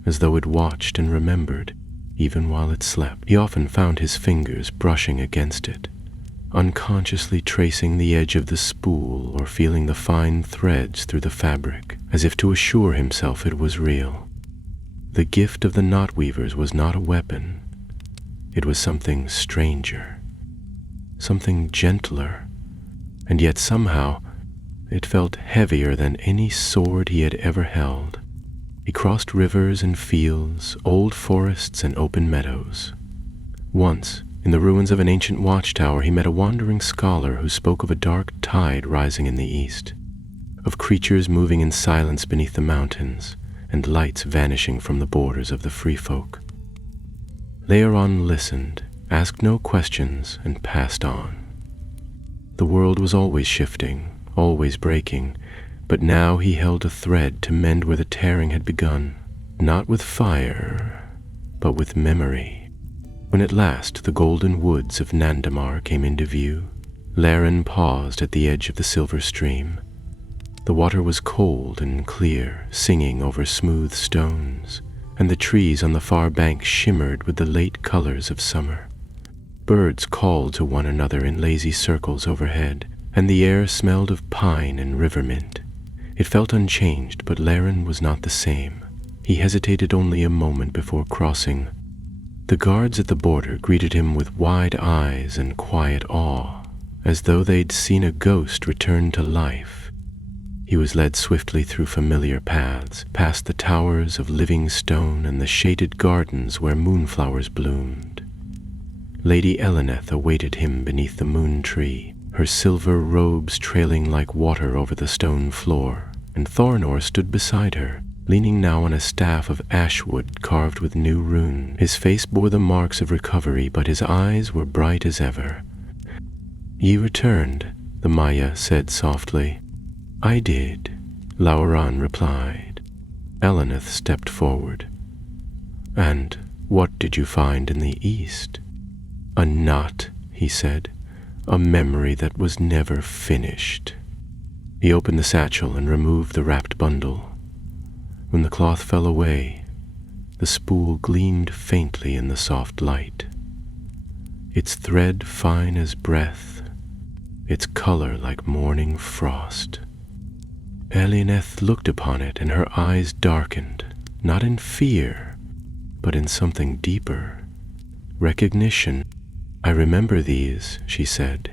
as though it watched and remembered, even while it slept. He often found his fingers brushing against it. unconsciously tracing the edge of the spool or feeling the fine threads through the fabric, as if to assure himself it was real. The gift of the knot weavers was not a weapon. It was something stranger, something gentler, and yet somehow it felt heavier than any sword he had ever held. He crossed rivers and fields, old forests and open meadows. Once, in the ruins of an ancient watchtower, he met a wandering scholar who spoke of a dark tide rising in the east, of creatures moving in silence beneath the mountains, and lights vanishing from the borders of the free folk. Léoron listened, asked no questions, and passed on. The world was always shifting, always breaking, but now he held a thread to mend where the tearing had begun, not with fire, but with memory. When at last the golden woods of Nandamar came into view, Laren paused at the edge of the silver stream. The water was cold and clear, singing over smooth stones, and the trees on the far bank shimmered with the late colors of summer. Birds called to one another in lazy circles overhead, and the air smelled of pine and river mint. It felt unchanged, but Laren was not the same. He hesitated only a moment before crossing. The guards at the border greeted him with wide eyes and quiet awe, as though they'd seen a ghost return to life. He was led swiftly through familiar paths, past the towers of living stone and the shaded gardens where moonflowers bloomed. Lady Eleneth awaited him beneath the moon tree, her silver robes trailing like water over the stone floor, and Thornor stood beside her, leaning now on a staff of ashwood carved with new runes. His face bore the marks of recovery, but his eyes were bright as ever. "Ye returned," the Maya said softly. "I did," Lauran replied. Eleneth stepped forward. "And what did you find in the east?" "A knot," he said, "a memory that was never finished." He opened the satchel and removed the wrapped bundle. When the cloth fell away, the spool gleamed faintly in the soft light, its thread fine as breath, its color like morning frost. Eleneth looked upon it, and her eyes darkened, not in fear, but in something deeper. Recognition. "I remember these," she said.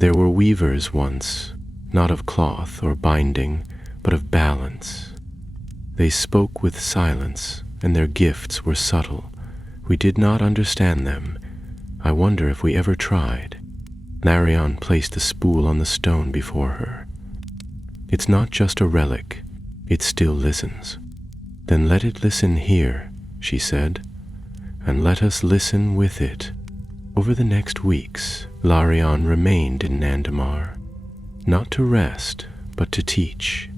"There were weavers once, not of cloth or binding, but of balance. They spoke with silence, and their gifts were subtle. We did not understand them. I wonder if we ever tried." Larion placed the spool on the stone before her. "It's not just a relic. It still listens." "Then let it listen here," she said, "and let us listen with it." Over the next weeks, Larion remained in Nandamar, not to rest, but to teach.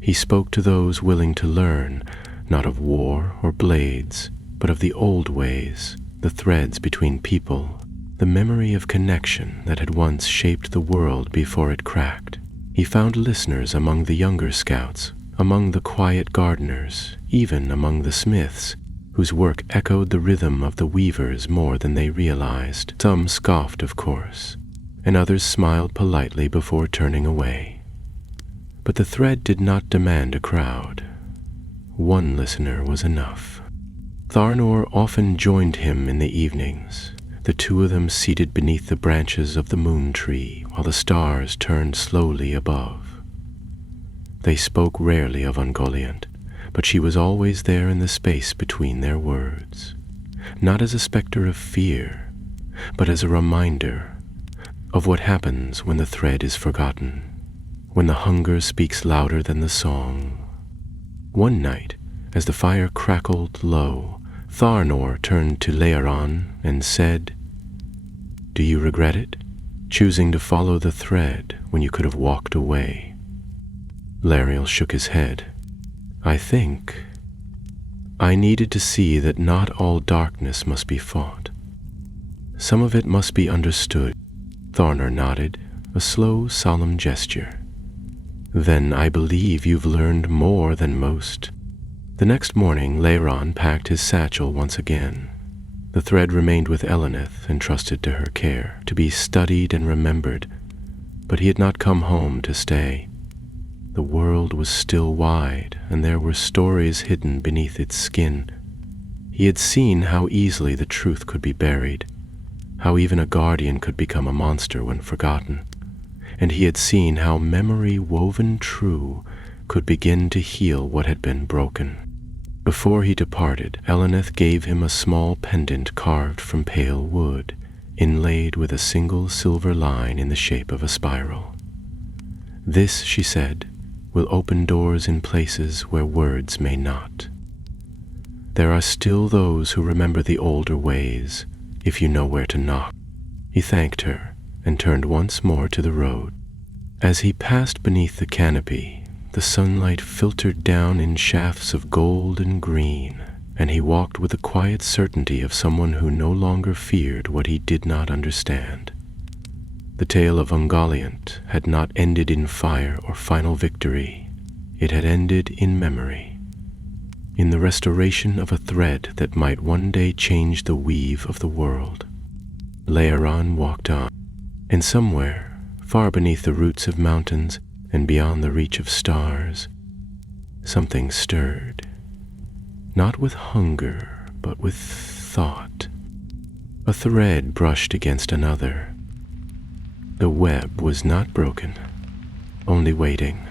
He spoke to those willing to learn, not of war or blades, but of the old ways, the threads between people, the memory of connection that had once shaped the world before it cracked. He found listeners among the younger scouts, among the quiet gardeners, even among the smiths, whose work echoed the rhythm of the weavers more than they realized. Some scoffed, of course, and others smiled politely before turning away. But the thread did not demand a crowd. One listener was enough. Tharnor often joined him in the evenings, the two of them seated beneath the branches of the moon tree while the stars turned slowly above. They spoke rarely of Ungoliant, but she was always there in the space between their words, not as a specter of fear, but as a reminder of what happens when the thread is forgotten, when the hunger speaks louder than the song. One night, as the fire crackled low, Tharnor turned to Léoron and said, "Do you regret it, choosing to follow the thread when you could have walked away?" Lariel shook his head. "I think I needed to see that not all darkness must be fought. Some of it must be understood." Tharnor nodded, a slow, solemn gesture. "Then I believe you've learned more than most." The next morning, Léoron packed his satchel once again. The thread remained with Elenith, entrusted to her care, to be studied and remembered, but he had not come home to stay. The world was still wide, and there were stories hidden beneath its skin. He had seen how easily the truth could be buried, how even a guardian could become a monster when forgotten, and he had seen how memory woven true could begin to heal what had been broken. Before he departed, Elenith gave him a small pendant carved from pale wood, inlaid with a single silver line in the shape of a spiral. "This," she said, "will open doors in places where words may not. There are still those who remember the older ways, if you know where to knock." He thanked her and turned once more to the road. As he passed beneath the canopy, the sunlight filtered down in shafts of gold and green, and he walked with the quiet certainty of someone who no longer feared what he did not understand. The tale of Ungoliant had not ended in fire or final victory. It had ended in memory, in the restoration of a thread that might one day change the weave of the world. Laeron walked on, and somewhere, far beneath the roots of mountains and beyond the reach of stars, something stirred, not with hunger, but with thought. A thread brushed against another. The web was not broken, only waiting.